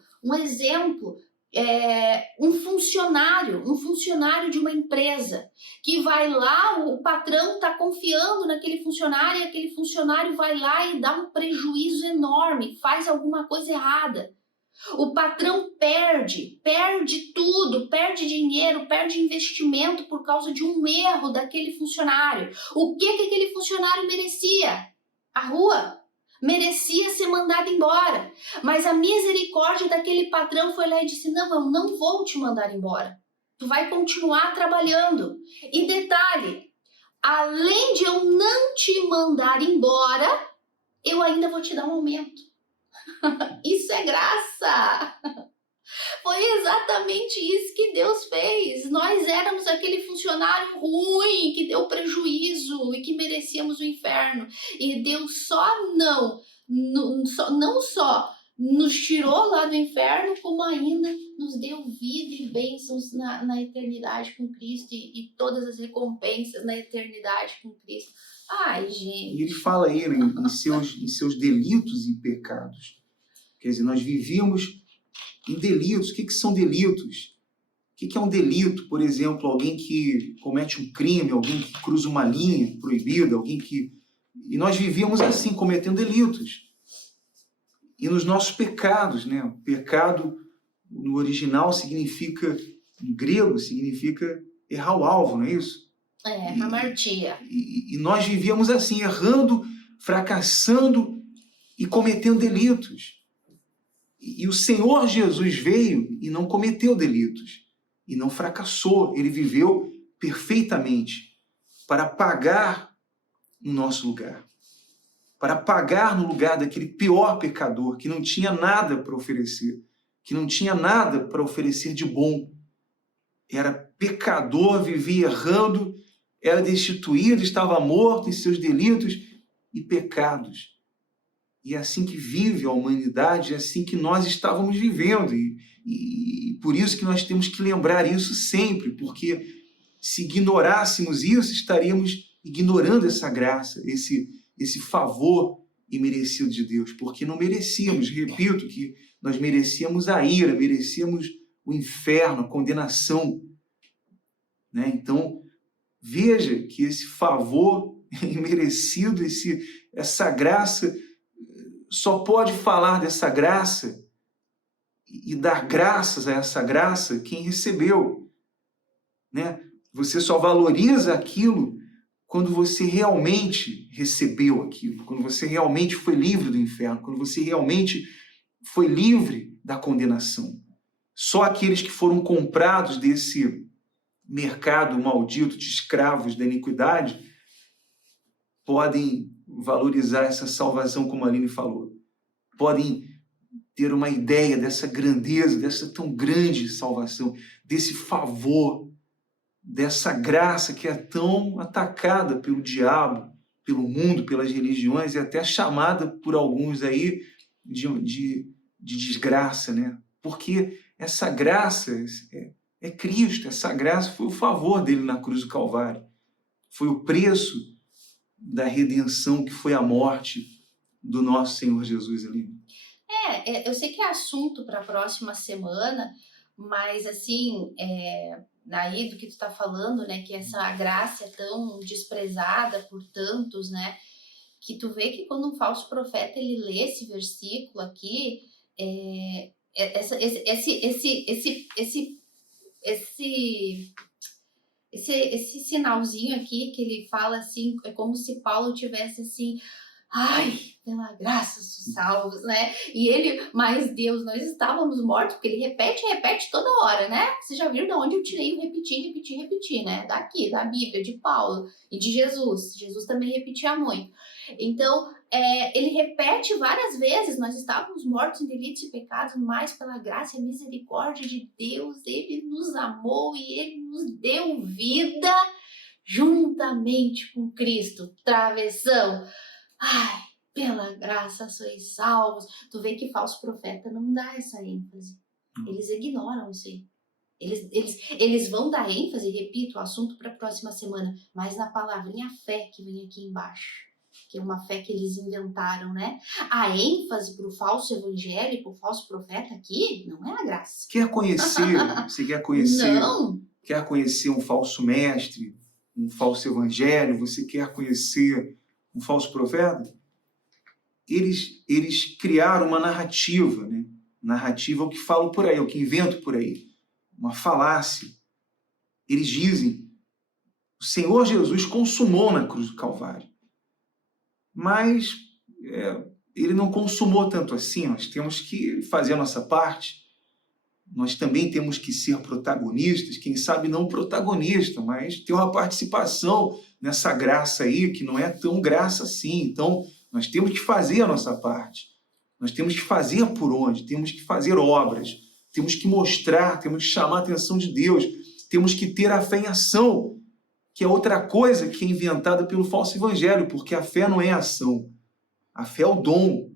um funcionário de uma empresa que vai lá, o patrão está confiando naquele funcionário e aquele funcionário vai lá e dá um prejuízo enorme, faz alguma coisa errada. O patrão perde tudo, perde dinheiro, perde investimento por causa de um erro daquele funcionário. O que aquele funcionário merecia? A rua. Merecia ser mandado embora, mas a misericórdia daquele patrão foi lá e disse: não, eu não vou te mandar embora, tu vai continuar trabalhando. E detalhe, além de eu não te mandar embora, eu ainda vou te dar um aumento. Isso é graça. Foi exatamente isso que Deus fez. Nós éramos aquele funcionário ruim que deu prejuízo e que merecíamos o inferno. E Deus não só nos tirou lá do inferno, como ainda nos deu vida e bênçãos na eternidade com Cristo e todas as recompensas na eternidade com Cristo. Ai, gente. E ele fala aí em seus delitos e pecados. Quer dizer, nós vivíamos em delitos. O que são delitos? O que é um delito? Por exemplo, alguém que comete um crime, alguém que cruza uma linha proibida, alguém que... E nós vivíamos assim, cometendo delitos. E nos nossos pecados, né? O pecado, no original, significa, em grego, significa errar o alvo, não é isso? Hamartia. E nós vivíamos assim, errando, fracassando e cometendo delitos. E o Senhor Jesus veio e não cometeu delitos. E não fracassou. Ele viveu perfeitamente para pagar no nosso lugar. Para pagar no lugar daquele pior pecador que não tinha nada para oferecer. Que não tinha nada para oferecer de bom. Era pecador, vivia errando, era destituído, estava morto em seus delitos e pecados. E é assim que vive a humanidade, é assim que nós estávamos vivendo. E por isso que nós temos que lembrar isso sempre, porque se ignorássemos isso, estaríamos ignorando essa graça, esse favor imerecido de Deus, porque não merecíamos, repito, que nós merecíamos a ira, merecíamos o inferno, a condenação. Né? Então, veja que esse favor imerecido, essa graça, só pode falar dessa graça e dar graças a essa graça quem recebeu. Né? Você só valoriza aquilo quando você realmente recebeu aquilo, quando você realmente foi livre do inferno, quando você realmente foi livre da condenação. Só aqueles que foram comprados desse mercado maldito de escravos da iniquidade podem valorizar essa salvação, como a Aline falou. Podem ter uma ideia dessa grandeza, dessa tão grande salvação, desse favor, dessa graça que é tão atacada pelo diabo, pelo mundo, pelas religiões, e até chamada por alguns aí de desgraça, né? Porque essa graça é Cristo, essa graça foi o favor dele na cruz do Calvário. Foi o preço da redenção que foi a morte do nosso Senhor Jesus ali. Eu sei que é assunto para a próxima semana, mas assim, daí do que tu está falando, né, que essa graça é tão desprezada por tantos, né, que tu vê que quando um falso profeta ele lê esse versículo aqui, esse sinalzinho aqui que ele fala assim, é como se Paulo tivesse assim, ai, pela graça somos salvos, né? E ele, mas Deus, nós estávamos mortos, porque ele repete toda hora, né? Vocês já viram de onde eu tirei o repetir, né? Daqui, da Bíblia, de Paulo e de Jesus. Jesus também repetia muito. Então, ele repete várias vezes, nós estávamos mortos em delitos e pecados, mas pela graça e misericórdia de Deus, ele nos amou e ele nos deu vida juntamente com Cristo. Travessão. Ai, pela graça sois salvos. Tu vê que falso profeta não dá essa ênfase. Eles ignoram isso aí. Eles vão dar ênfase, repito, o assunto para a próxima semana, mas na palavrinha fé que vem aqui embaixo, que é uma fé que eles inventaram, né? A ênfase para o falso evangelho, para o falso profeta aqui, não é a graça. Quer conhecer? Você quer conhecer? Não. Quer conhecer um falso mestre, um falso evangelho? Você quer conhecer um falso profeta? Eles criaram uma narrativa, né? Narrativa é o que falo por aí, é o que invento por aí. Uma falácia. Eles dizem, o Senhor Jesus consumou na cruz do Calvário. Mas ele não consumou tanto assim. Nós temos que fazer a nossa parte. Nós também temos que ser protagonistas, quem sabe não protagonista, mas ter uma participação nessa graça aí, que não é tão graça assim. Então, nós temos que fazer a nossa parte. Nós temos que fazer por onde? Temos que fazer obras. Temos que mostrar, temos que chamar a atenção de Deus. Temos que ter a fé em ação, que é outra coisa que é inventada pelo falso evangelho, porque a fé não é ação. A fé é o dom.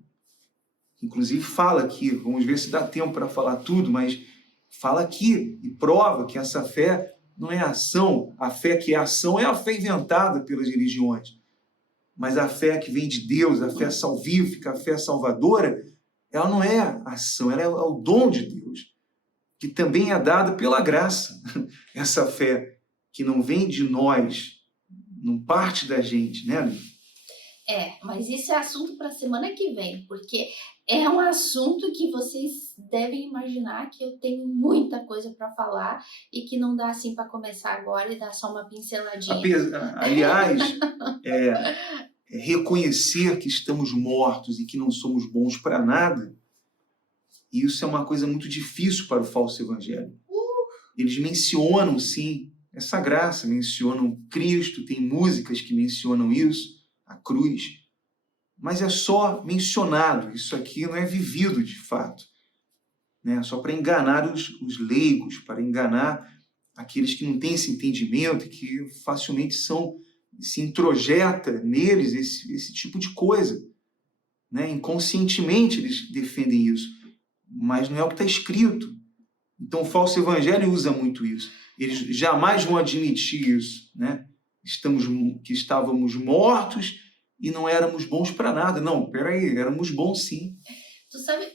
inclusive fala aqui, vamos ver se dá tempo para falar tudo, mas fala aqui e prova que essa fé não é ação. A fé que é ação é a fé inventada pelas religiões. Mas a fé que vem de Deus, a fé salvífica, a fé salvadora, ela não é ação, ela é o dom de Deus, que também é dada pela graça. Essa fé que não vem de nós, não parte da gente, né, Aline? Mas isso é assunto para a semana que vem, porque é um assunto que vocês devem imaginar que eu tenho muita coisa para falar e que não dá assim para começar agora e dar só uma pinceladinha. Aliás, reconhecer que estamos mortos e que não somos bons para nada, isso é uma coisa muito difícil para o falso evangelho. Eles mencionam, sim, essa graça, mencionam Cristo, tem músicas que mencionam isso, a cruz, mas é só mencionado, isso aqui não é vivido de fato, né? Só para enganar os leigos, para enganar aqueles que não têm esse entendimento e que facilmente se introjeta neles esse tipo de coisa, né? Inconscientemente eles defendem isso, mas não é o que está escrito. Então o falso evangelho usa muito isso. Eles jamais vão admitir isso, né? Que estávamos mortos e não éramos bons para nada. Não, peraí, éramos bons sim. Tu sabe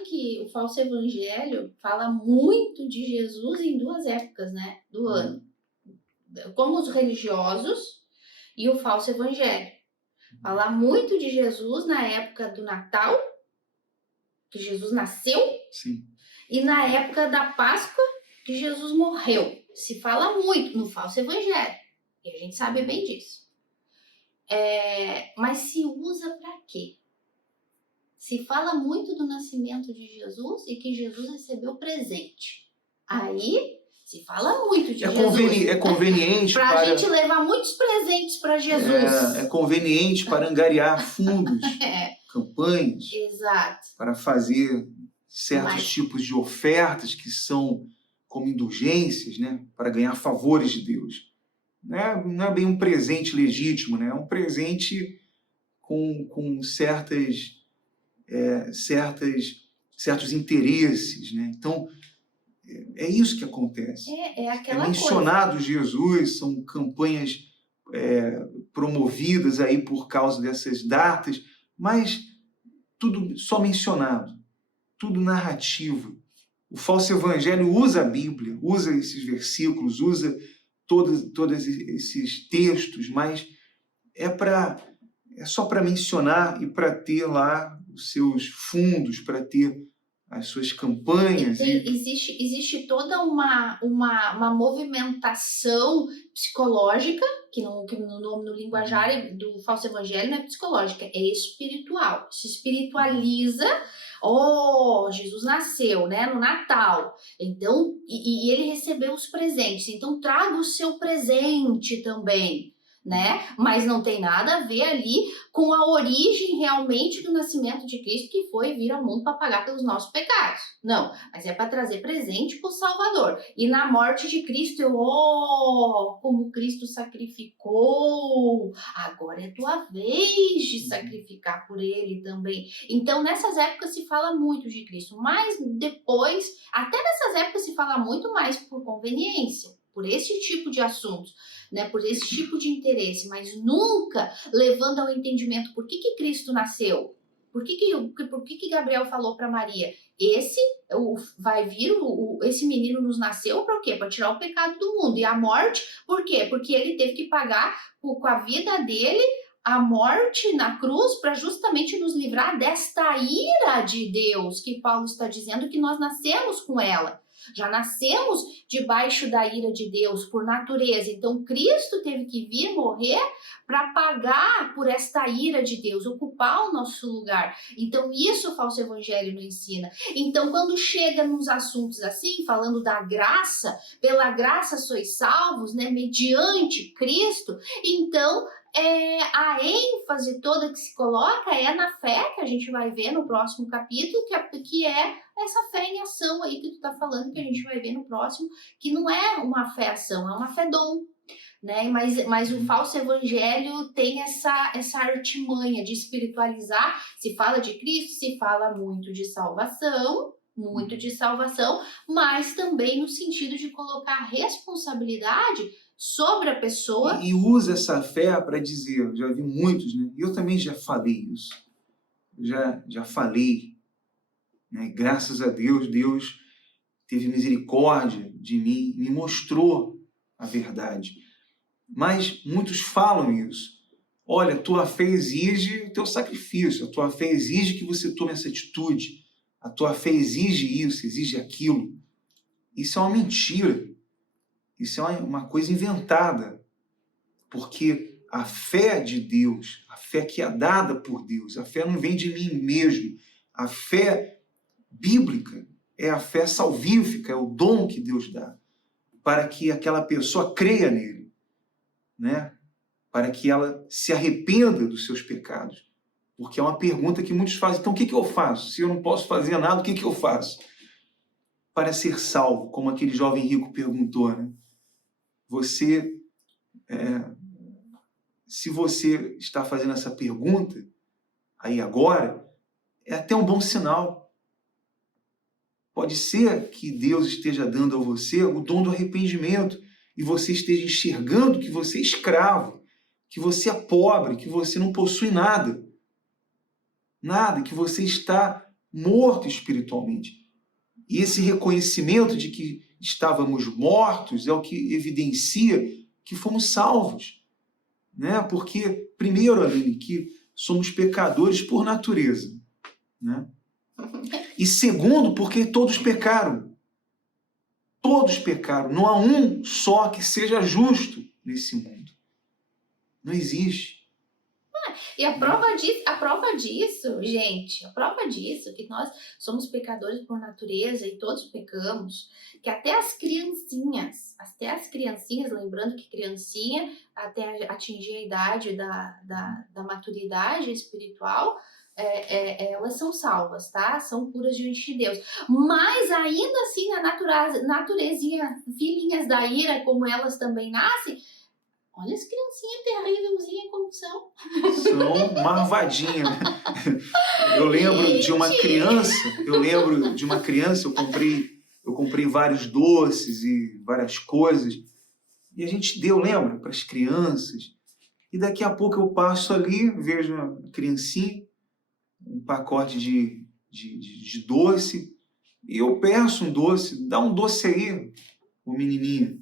que o falso evangelho fala muito de Jesus em duas épocas, né, do ano. Como os religiosos e o falso evangelho. Fala muito de Jesus na época do Natal, que Jesus nasceu. Sim. E na época da Páscoa, que Jesus morreu. Se fala muito no falso evangelho. E a gente sabe bem disso. Mas se usa para quê? Se fala muito do nascimento de Jesus e que Jesus recebeu presente. Aí se fala muito de Jesus. É conveniente para a gente levar muitos presentes para Jesus. É conveniente para angariar fundos, campanhas. Exato. Para fazer certos tipos de ofertas que são como indulgências, né? Para ganhar favores de Deus. Não é bem um presente legítimo, né? É um presente com certos interesses, né? Então, é isso que acontece. Aquela é mencionado coisa. Jesus, são campanhas promovidas aí por causa dessas datas, mas tudo só mencionado, tudo narrativo. O falso evangelho usa a Bíblia, usa esses versículos, usa todos esses textos, mas é só para mencionar e para ter lá os seus fundos, para ter as suas campanhas. Existe toda uma movimentação psicológica, que no linguajar do falso evangelho não é psicológica, é espiritual. Se espiritualiza. Jesus nasceu, né, no Natal. Então, e ele recebeu os presentes. Então, traga o seu presente também, né? Mas não tem nada a ver ali com a origem realmente do nascimento de Cristo, que foi vir ao mundo para pagar pelos nossos pecados. Não, mas é para trazer presente para o Salvador. E na morte de Cristo, como Cristo sacrificou, agora é tua vez de sacrificar por ele também. Então, nessas épocas se fala muito de Cristo, mas depois, até nessas épocas se fala muito mais por conveniência, por esse tipo de assuntos, né, por esse tipo de interesse, mas nunca levando ao entendimento por que Cristo nasceu, por que Gabriel falou para Maria, esse menino nos nasceu para o quê? Para tirar o pecado do mundo. E a morte, por quê? Porque ele teve que pagar com a vida dele a morte na cruz para justamente nos livrar desta ira de Deus, que Paulo está dizendo que nós nascemos com ela. Já nascemos debaixo da ira de Deus por natureza. Então, Cristo teve que vir morrer para pagar por esta ira de Deus, ocupar o nosso lugar. Então, isso o falso evangelho não ensina. Então, quando chega nos assuntos assim, falando da graça, pela graça sois salvos, né, mediante Cristo, então a ênfase toda que se coloca é na fé, que a gente vai ver no próximo capítulo, que é essa fé em ação aí que tu tá falando, que a gente vai ver no próximo, que não é uma fé ação, é uma fé dom. né? Mas o falso evangelho tem essa artimanha de espiritualizar. Se fala de Cristo, se fala muito de salvação, mas também no sentido de colocar responsabilidade sobre a pessoa. E usa essa fé para dizer, eu já vi muitos, né? Eu também já falei isso. Já falei, né? Graças a Deus, Deus teve misericórdia de mim, me mostrou a verdade. Mas muitos falam isso. Olha, a tua fé exige o teu sacrifício, a tua fé exige que você tome essa atitude, a tua fé exige isso, exige aquilo. Isso é uma mentira. Isso é uma coisa inventada. Porque a fé de Deus, a fé que é dada por Deus, a fé não vem de mim mesmo. A fé bíblica é a fé salvífica, é o dom que Deus dá para que aquela pessoa creia nele, né? Para que ela se arrependa dos seus pecados. Porque é uma pergunta que muitos fazem. Então, o que eu faço? Se eu não posso fazer nada, o que eu faço? Para ser salvo, como aquele jovem rico perguntou, né? Se você está fazendo essa pergunta, aí agora, é até um bom sinal. Pode ser que Deus esteja dando a você o dom do arrependimento e você esteja enxergando que você é escravo, que você é pobre, que você não possui nada. Nada, que você está morto espiritualmente. E esse reconhecimento de que estávamos mortos é o que evidencia que fomos salvos. Né? Porque, primeiro, Aline, que somos pecadores por natureza. Né? E segundo, porque todos pecaram. Todos pecaram. Não há um só que seja justo nesse mundo. Não existe. E a prova disso, gente, que nós somos pecadores por natureza e todos pecamos, que até as criancinhas, lembrando que criancinha, até atingir a idade da maturidade espiritual, elas são salvas, tá? São puras diante de Deus. Mas ainda assim, a naturezinha, filhinhas da ira, como elas também nascem, olha as criancinhas terrívelzinhas como são. São marvadinhas. Eu lembro de uma criança, eu comprei vários doces e várias coisas, e a gente deu, lembra, para as crianças. E daqui a pouco eu passo ali, vejo uma criancinha, um pacote de doce, e eu peço um doce, dá um doce aí, ô menininha.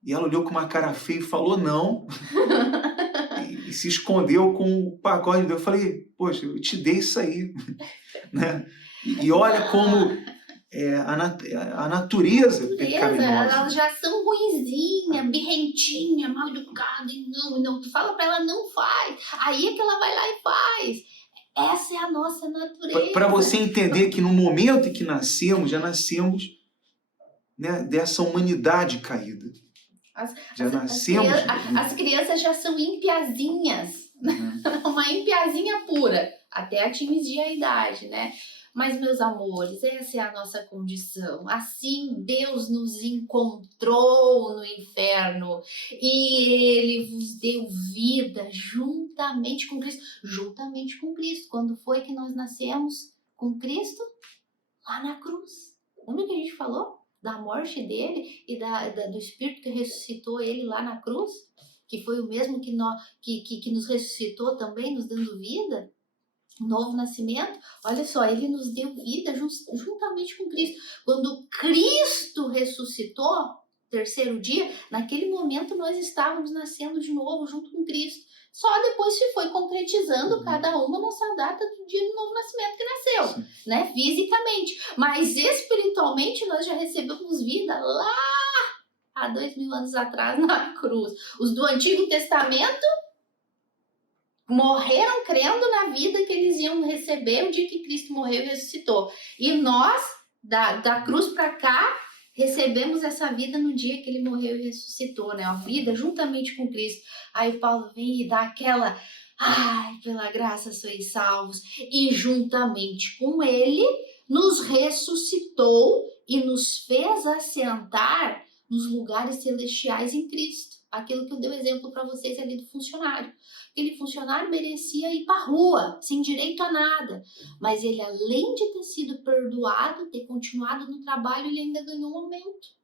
E ela olhou com uma cara feia e falou não. E se escondeu com o pacote de Deus. Eu falei, poxa, eu te dei isso aí. Né? E olha como a natureza pecaminosa. Elas já são ruinzinha, birrentinha, mal educada, e não. Tu fala pra ela, não faz. Aí é que ela vai lá e faz. Essa é a nossa natureza. Para você entender que no momento em que nascemos, já nascemos, né, dessa humanidade caída. As crianças já são impiazinhas, uma impiazinha pura, até atingir a idade, né? Mas, meus amores, essa é a nossa condição. Assim Deus nos encontrou no inferno e Ele vos deu vida juntamente com Cristo. Juntamente com Cristo. Quando foi que nós nascemos com Cristo? Lá na cruz. Lembra que a gente falou? Da morte dele e do Espírito que ressuscitou ele lá na cruz, que foi o mesmo que nos ressuscitou também, nos dando vida, novo nascimento. Olha só, ele nos deu vida juntamente com Cristo. Quando Cristo ressuscitou, terceiro dia, naquele momento nós estávamos nascendo de novo junto com Cristo. Só depois se foi concretizando cada uma nossa data do dia do novo nascimento que nasceu, né? Fisicamente. Mas espiritualmente nós já recebemos vida lá há 2000 anos atrás na cruz. Os do Antigo Testamento morreram crendo na vida que eles iam receber o dia que Cristo morreu e ressuscitou. E nós, da cruz para cá, recebemos essa vida no dia que ele morreu e ressuscitou, né? A vida juntamente com Cristo. Aí Paulo vem e dá aquela, pela graça sois salvos. E juntamente com ele, nos ressuscitou e nos fez assentar nos lugares celestiais em Cristo. Aquilo que eu dei o exemplo para vocês ali do funcionário. Aquele funcionário merecia ir para a rua, sem direito a nada. Mas ele, além de ter sido perdoado, ter continuado no trabalho, ele ainda ganhou um aumento.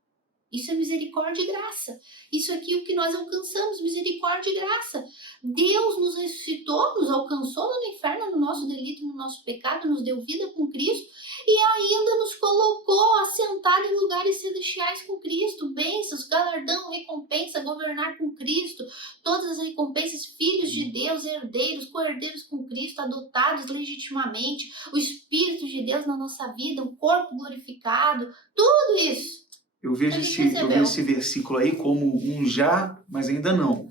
Isso é misericórdia e graça. Isso aqui é o que nós alcançamos, misericórdia e graça. Deus nos ressuscitou, nos alcançou no inferno, no nosso delito, no nosso pecado, nos deu vida com Cristo e ainda nos colocou assentados em lugares celestiais com Cristo. Bênçãos, galardão, recompensa, governar com Cristo. Todas as recompensas, filhos de Deus, herdeiros, co-herdeiros com Cristo, adotados legitimamente. O Espírito de Deus na nossa vida, o corpo glorificado. Tudo isso. Eu vejo esse versículo aí como um já, mas ainda não.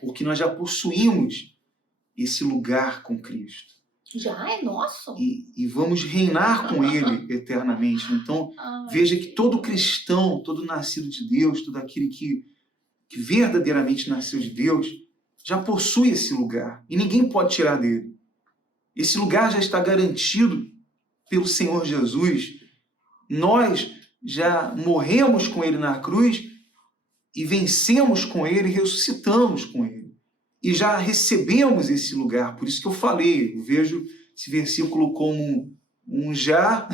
Porque nós já possuímos esse lugar com Cristo. Já é nosso. E vamos reinar com Ele eternamente. Então, veja que todo cristão, todo nascido de Deus, todo aquele que verdadeiramente nasceu de Deus, já possui esse lugar. E ninguém pode tirar dele. Esse lugar já está garantido pelo Senhor Jesus. Nós já morremos com Ele na cruz e vencemos com Ele, ressuscitamos com Ele. E já recebemos esse lugar. Por isso que eu falei, eu vejo esse versículo como um já,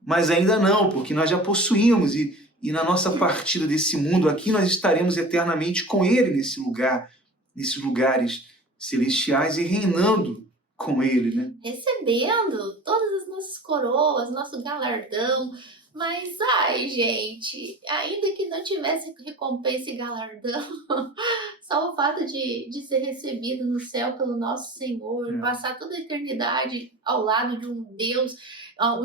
mas ainda não, porque nós já possuímos. E na nossa partida desse mundo aqui, nós estaremos eternamente com Ele nesse lugar, nesses lugares celestiais e reinando com Ele, né? Recebendo todas as nossas coroas, nosso galardão. Mas, ai, gente, ainda que não tivesse recompensa e galardão, só o fato de ser recebido no céu pelo nosso Senhor, passar toda a eternidade ao lado de um Deus,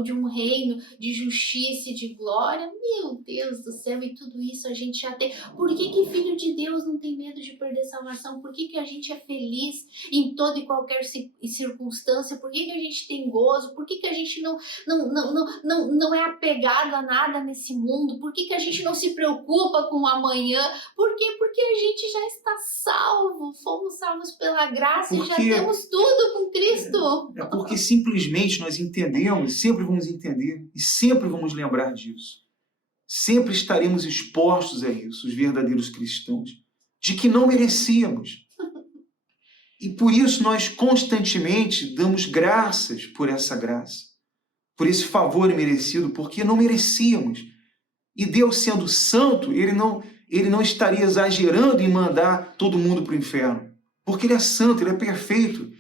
de um reino de justiça e de glória, meu Deus do céu, e tudo isso a gente já tem. Por que filho de Deus não tem medo de perder salvação? Por que a gente é feliz em toda e qualquer circunstância? Por que a gente tem gozo? Por que a gente não é apegado a nada nesse mundo? Por que a gente não se preocupa com o amanhã? Por quê? Porque a gente já está salvo, fomos salvos pela graça e já temos tudo com Cristo. É porque simplesmente nós entendemos, sempre vamos entender e sempre vamos lembrar disso. Sempre estaremos expostos a isso, os verdadeiros cristãos, de que não merecíamos. E por isso nós constantemente damos graças por essa graça, por esse favor imerecido, porque não merecíamos. E Deus, sendo santo, ele não estaria exagerando em mandar todo mundo para o inferno, porque Ele é santo, Ele é perfeito.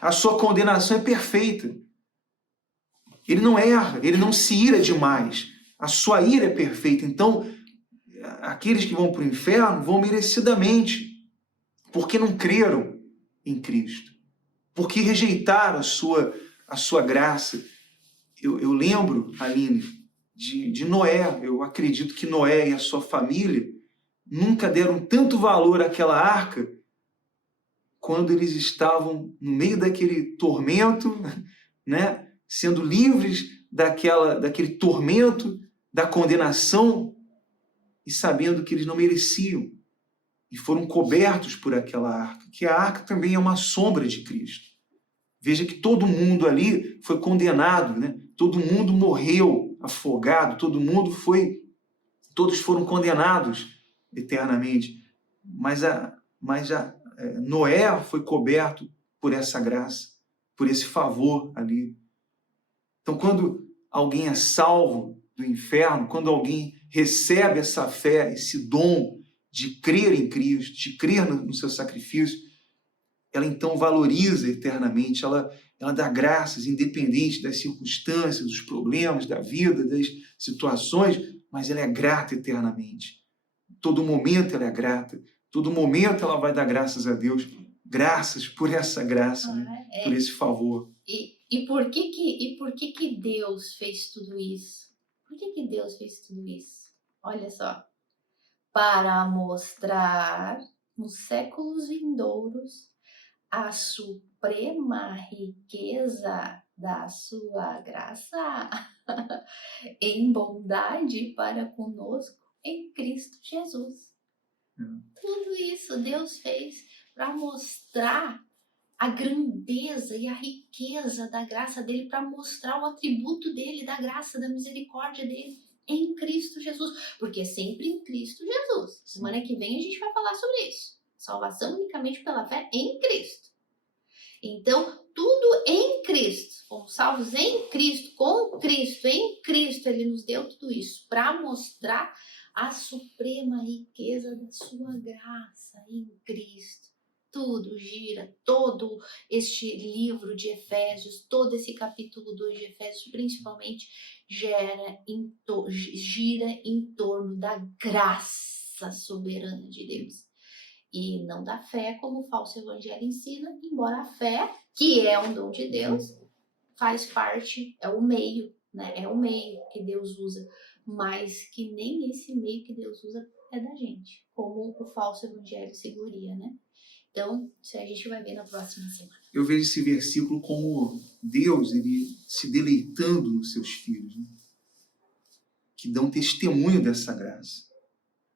A sua condenação é perfeita. Ele não erra, Ele não se ira demais. A sua ira é perfeita. Então, aqueles que vão para o inferno vão merecidamente, porque não creram em Cristo, porque rejeitaram a sua graça. Eu lembro, Aline, de Noé. Eu acredito que Noé e a sua família nunca deram tanto valor àquela arca quando eles estavam no meio daquele tormento, né? Sendo livres daquele tormento, da condenação, e sabendo que eles não mereciam. E foram cobertos por aquela arca, que a arca também é uma sombra de Cristo. Veja que todo mundo ali foi condenado, né? Todo mundo morreu afogado, todos foram condenados eternamente. Mas Noé foi coberto por essa graça, por esse favor ali. Então, quando alguém é salvo do inferno, quando alguém recebe essa fé, esse dom de crer em Cristo, de crer no seu sacrifício, ela então valoriza eternamente, ela dá graças, independente das circunstâncias, dos problemas da vida, das situações, mas ela é grata eternamente. Todo momento ela é grata, todo momento ela vai dar graças a Deus, graças por essa graça, né? Por esse favor. E por que Deus fez tudo isso? Por que Deus fez tudo isso? Olha só. Para mostrar nos séculos vindouros a suprema riqueza da sua graça em bondade para conosco em Cristo Jesus. Tudo isso Deus fez para mostrar a grandeza e a riqueza da graça dele, para mostrar o atributo dele, da graça, da misericórdia dele em Cristo Jesus, porque é sempre em Cristo Jesus. Semana que vem a gente vai falar sobre isso. Salvação unicamente pela fé em Cristo. Então, tudo em Cristo. Fomos salvos em Cristo, com Cristo, em Cristo. Ele nos deu tudo isso para mostrar a suprema riqueza da sua graça em Cristo. Tudo gira, todo este livro de Efésios, todo esse capítulo 2 de Efésios, principalmente, gira em torno da graça soberana de Deus. E não da fé, como o falso evangelho ensina, embora a fé, que é um dom de Deus, faz parte, é o meio, né? É o meio que Deus usa, mas que nem esse meio que Deus usa é da gente, como o falso evangelho seguria, né? Então, isso a gente vai ver na próxima semana. Eu vejo esse versículo como Deus, ele se deleitando nos seus filhos, né? Que dão testemunho dessa graça,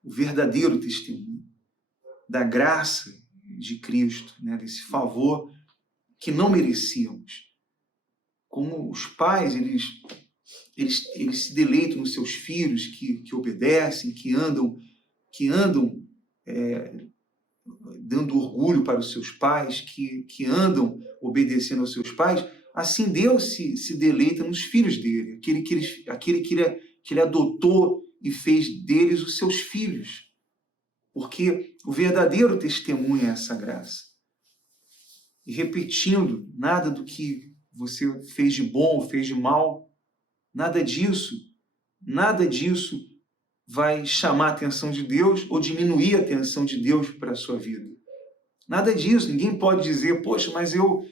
o verdadeiro testemunho da graça de Cristo, né? Desse favor que não merecíamos. Como os pais, eles se deleitam nos seus filhos que obedecem, que andam dando orgulho para os seus pais, que andam obedecendo aos seus pais, assim Deus se deleita nos filhos dele, aquele que ele adotou e fez deles os seus filhos. Porque o verdadeiro testemunho é essa graça. E repetindo, nada do que você fez de bom ou fez de mal, nada disso vai chamar a atenção de Deus ou diminuir a atenção de Deus para a sua vida. Nada disso. Ninguém pode dizer, poxa, mas eu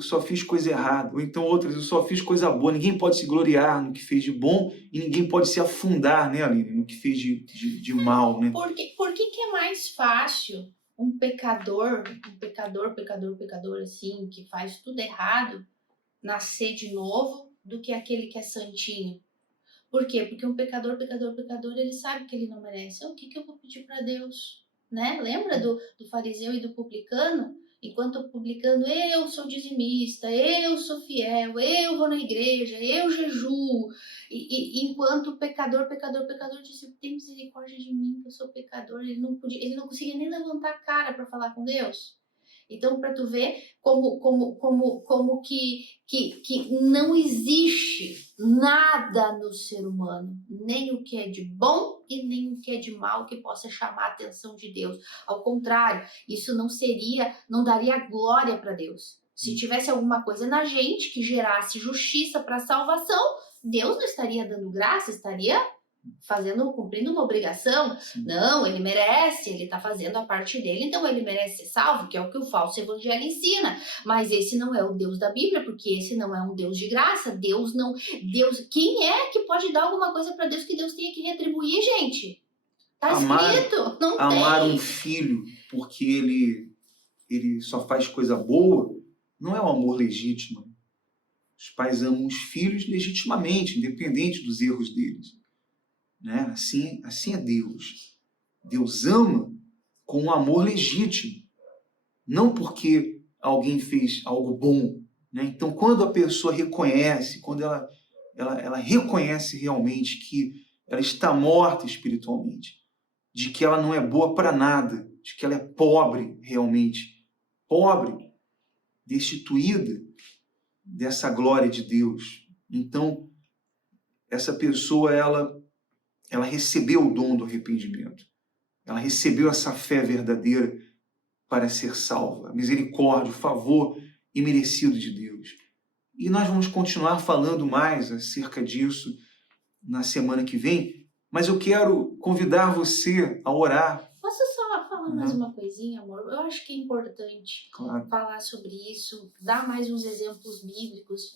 só fiz coisa errada. Ou então outras, eu só fiz coisa boa. Ninguém pode se gloriar no que fez de bom e ninguém pode se afundar, né, Aline, no que fez de mal, né? Por que é mais fácil um pecador, assim, que faz tudo errado, nascer de novo, do que aquele que é santinho? Por quê? Porque um pecador, ele sabe que ele não merece. O que eu vou pedir para Deus? Né? Lembra do fariseu e do publicano? Enquanto o publicano, eu sou dizimista, eu sou fiel, eu vou na igreja, eu jejuo. E enquanto o pecador disse, tem misericórdia de mim, que eu sou pecador. Ele não conseguia nem levantar a cara para falar com Deus. Então, para tu ver como que não existe nada no ser humano, nem o que é de bom e nem o que é de mal que possa chamar a atenção de Deus. Ao contrário, isso não daria glória para Deus. Se tivesse alguma coisa na gente que gerasse justiça para salvação, Deus não estaria dando graça, estaria cumprindo uma obrigação. Sim. Não, ele merece, ele está fazendo a parte dele, então ele merece ser salvo, que é o que o falso evangelho ensina. Mas esse não é o Deus da Bíblia, porque esse não é um Deus de graça. Deus, quem é que pode dar alguma coisa para Deus que Deus tenha que retribuir, gente? Tá escrito, não tem. Amar um filho porque ele só faz coisa boa, não é um amor legítimo. Os pais amam os filhos legitimamente, independente dos erros deles. Né? Assim é Deus. Deus ama com um amor legítimo, não porque alguém fez algo bom. Né? Então, quando a pessoa reconhece, quando ela reconhece realmente que ela está morta espiritualmente, de que ela não é boa para nada, de que ela é pobre realmente, pobre, destituída dessa glória de Deus. Então, essa pessoa, ela recebeu o dom do arrependimento. Ela recebeu essa fé verdadeira para ser salva. A misericórdia, o favor imerecido de Deus. E nós vamos continuar falando mais acerca disso na semana que vem, mas eu quero convidar você a orar. Posso só falar mais uma coisinha, amor? Eu acho que é importante falar sobre isso, dar mais uns exemplos bíblicos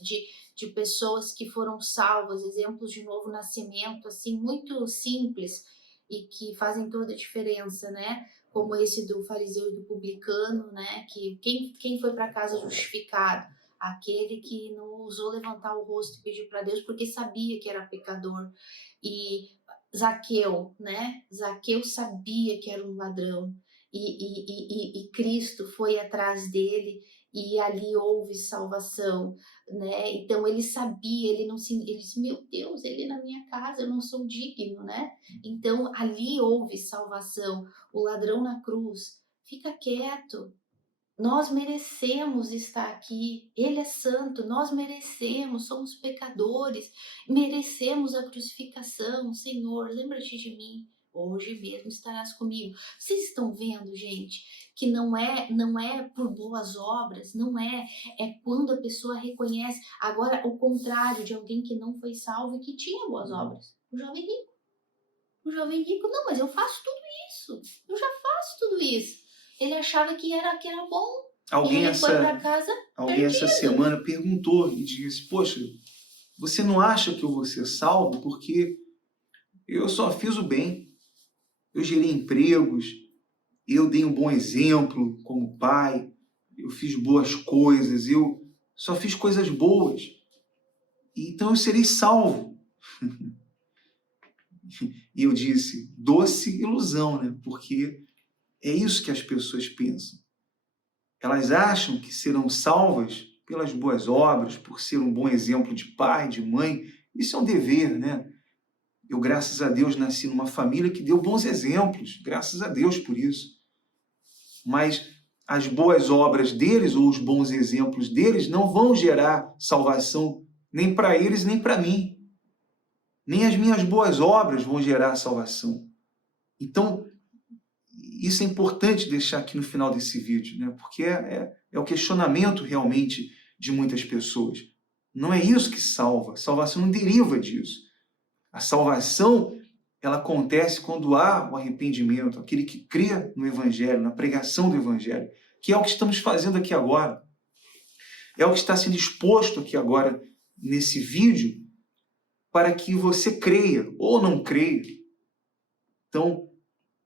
de pessoas que foram salvas, exemplos de novo nascimento, assim, muito simples e que fazem toda a diferença, né? Como esse do fariseu e do publicano, né? Que quem foi para casa justificado? Aquele que não ousou levantar o rosto e pedir para Deus porque sabia que era pecador. E Zaqueu, né? Zaqueu sabia que era um ladrão e Cristo foi atrás dele e ali houve salvação, né? Então ele sabia, ele disse, meu Deus, ele na minha casa, eu não sou digno, né? Então ali houve salvação. O ladrão na cruz, fica quieto. Nós merecemos estar aqui, Ele é santo, nós merecemos, somos pecadores, merecemos a crucificação. Senhor, lembra-te de mim, hoje mesmo estarás comigo. Vocês estão vendo, gente, que não é por boas obras, não é quando a pessoa reconhece. Agora, o contrário de alguém que não foi salvo e que tinha boas obras. O jovem rico. O jovem rico, não, mas eu faço tudo isso, eu já faço tudo isso. Ele achava que era bom. Alguém e ele foi para casa Alguém essa semana perguntou e disse, poxa, você não acha que eu vou ser salvo porque eu só fiz o bem, eu gerei empregos, eu dei um bom exemplo como pai, eu fiz boas coisas, eu só fiz coisas boas, então eu serei salvo. E eu disse, doce ilusão, né? Porque é isso que as pessoas pensam. Elas acham que serão salvas pelas boas obras, por ser um bom exemplo de pai, de mãe. Isso é um dever, né? Eu, graças a Deus, nasci numa família que deu bons exemplos. Graças a Deus por isso. Mas as boas obras deles ou os bons exemplos deles não vão gerar salvação nem para eles, nem para mim. Nem as minhas boas obras vão gerar salvação. Então, isso é importante deixar aqui no final desse vídeo, né? Porque é o questionamento realmente de muitas pessoas. Não é isso que salva. A salvação não deriva disso. A salvação, ela acontece quando há o arrependimento, aquele que crê no Evangelho, na pregação do Evangelho, que é o que estamos fazendo aqui agora. É o que está sendo exposto aqui agora nesse vídeo para que você creia ou não creia. Então,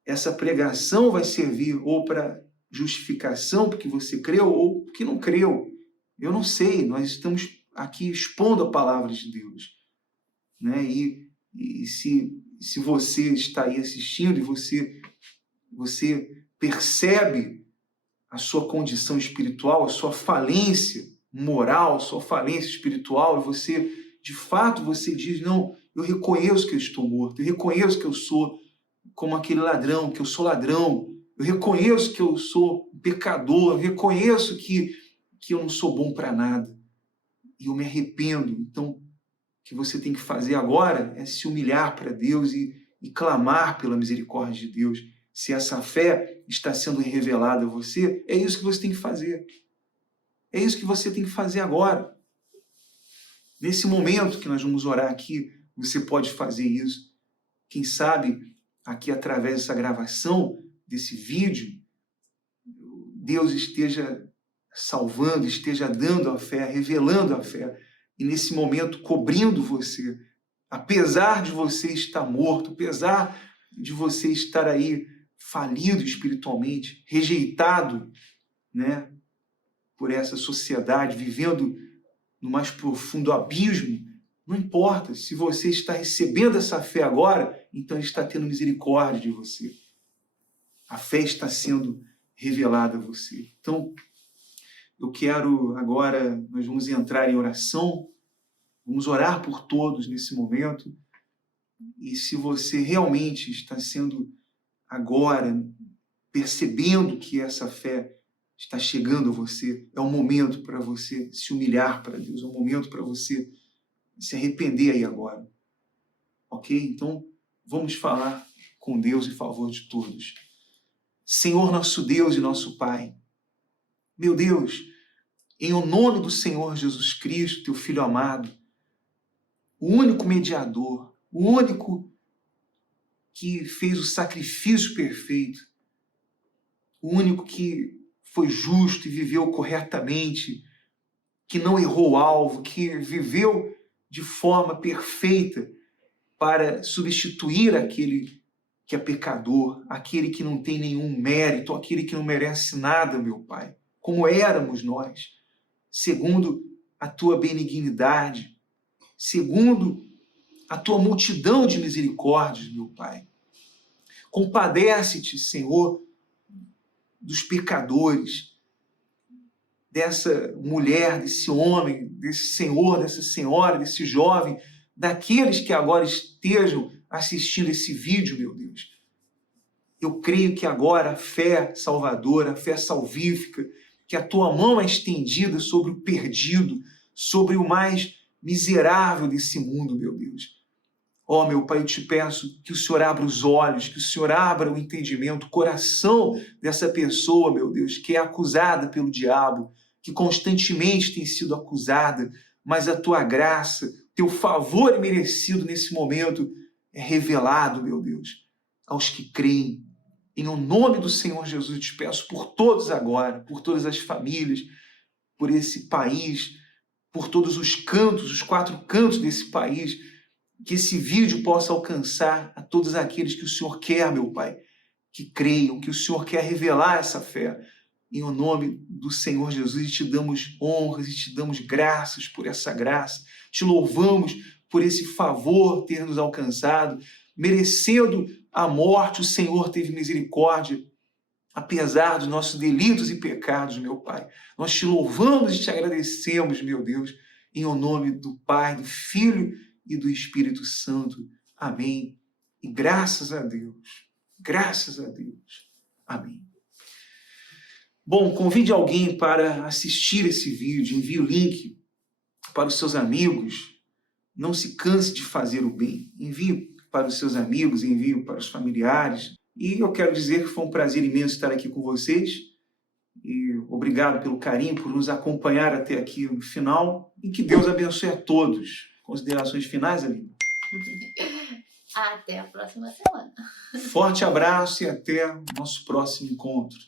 essa pregação vai servir ou para justificação porque você creu ou porque não creu. Eu não sei, nós estamos aqui expondo a palavra de Deus, né? E se você está aí assistindo e você percebe a sua condição espiritual, a sua falência moral, a sua falência espiritual, e você, de fato, você diz, não, eu reconheço que eu estou morto, eu reconheço que eu sou como aquele ladrão, que eu sou ladrão, eu reconheço que eu sou pecador, eu reconheço que eu não sou bom para nada, e eu me arrependo. Então, o que você tem que fazer agora é se humilhar para Deus e clamar pela misericórdia de Deus. Se essa fé está sendo revelada a você, é isso que você tem que fazer. É isso que você tem que fazer agora. Nesse momento que nós vamos orar aqui, você pode fazer isso. Quem sabe, aqui através dessa gravação, desse vídeo, Deus esteja salvando, esteja dando a fé, revelando a fé, e nesse momento cobrindo você, apesar de você estar morto, apesar de você estar aí falido espiritualmente, rejeitado, né, por essa sociedade, vivendo no mais profundo abismo. Não importa, se você está recebendo essa fé agora, então ele está tendo misericórdia de você. A fé está sendo revelada a você. Então, eu quero agora, nós vamos entrar em oração, vamos orar por todos nesse momento, e se você realmente está sendo agora, percebendo que essa fé está chegando a você, é um momento para você se humilhar para Deus, é um momento para você se arrepender aí agora. Ok? Então, vamos falar com Deus em favor de todos. Senhor nosso Deus e nosso Pai, meu Deus, em o nome do Senhor Jesus Cristo, teu Filho amado, o único mediador, o único que fez o sacrifício perfeito, o único que foi justo e viveu corretamente, que não errou o alvo, que viveu de forma perfeita para substituir aquele que é pecador, aquele que não tem nenhum mérito, aquele que não merece nada, meu Pai, como éramos nós, segundo a tua benignidade, segundo a tua multidão de misericórdias, meu Pai. Compadece-te, Senhor, dos pecadores. dessa mulher, desse homem, desse senhor, dessa senhora, desse jovem, daqueles que agora estejam assistindo esse vídeo, meu Deus. Eu creio que agora a fé salvadora, a fé salvífica, que a tua mão é estendida sobre o perdido, sobre o mais miserável desse mundo, meu Deus. Ó, meu Pai, eu te peço que o Senhor abra os olhos, que o Senhor abra o entendimento, o coração dessa pessoa, meu Deus, que é acusada pelo diabo, que constantemente tem sido acusada, mas a tua graça, teu favor imerecido nesse momento é revelado, meu Deus, aos que creem. Em nome do Senhor Jesus, eu te peço por todos agora, por todas as famílias, por esse país, por todos os cantos, os 4 cantos desse país, que esse vídeo possa alcançar a todos aqueles que o Senhor quer, meu Pai, que creiam, que o Senhor quer revelar essa fé. Em nome do Senhor Jesus, te damos honras e te damos graças por essa graça. Te louvamos por esse favor ter nos alcançado. Merecendo a morte, o Senhor teve misericórdia, apesar dos nossos delitos e pecados, meu Pai. Nós te louvamos e te agradecemos, meu Deus, em nome do Pai, do Filho e do Espírito Santo. Amém. E graças a Deus. Graças a Deus. Amém. Bom, convide alguém para assistir esse vídeo, envie o link para os seus amigos. Não se canse de fazer o bem. Envie para os seus amigos, envie para os familiares. E eu quero dizer que foi um prazer imenso estar aqui com vocês. E obrigado pelo carinho, por nos acompanhar até aqui no final. E que Deus abençoe a todos. Considerações finais, Aline? Até a próxima semana. Forte abraço e até o nosso próximo encontro.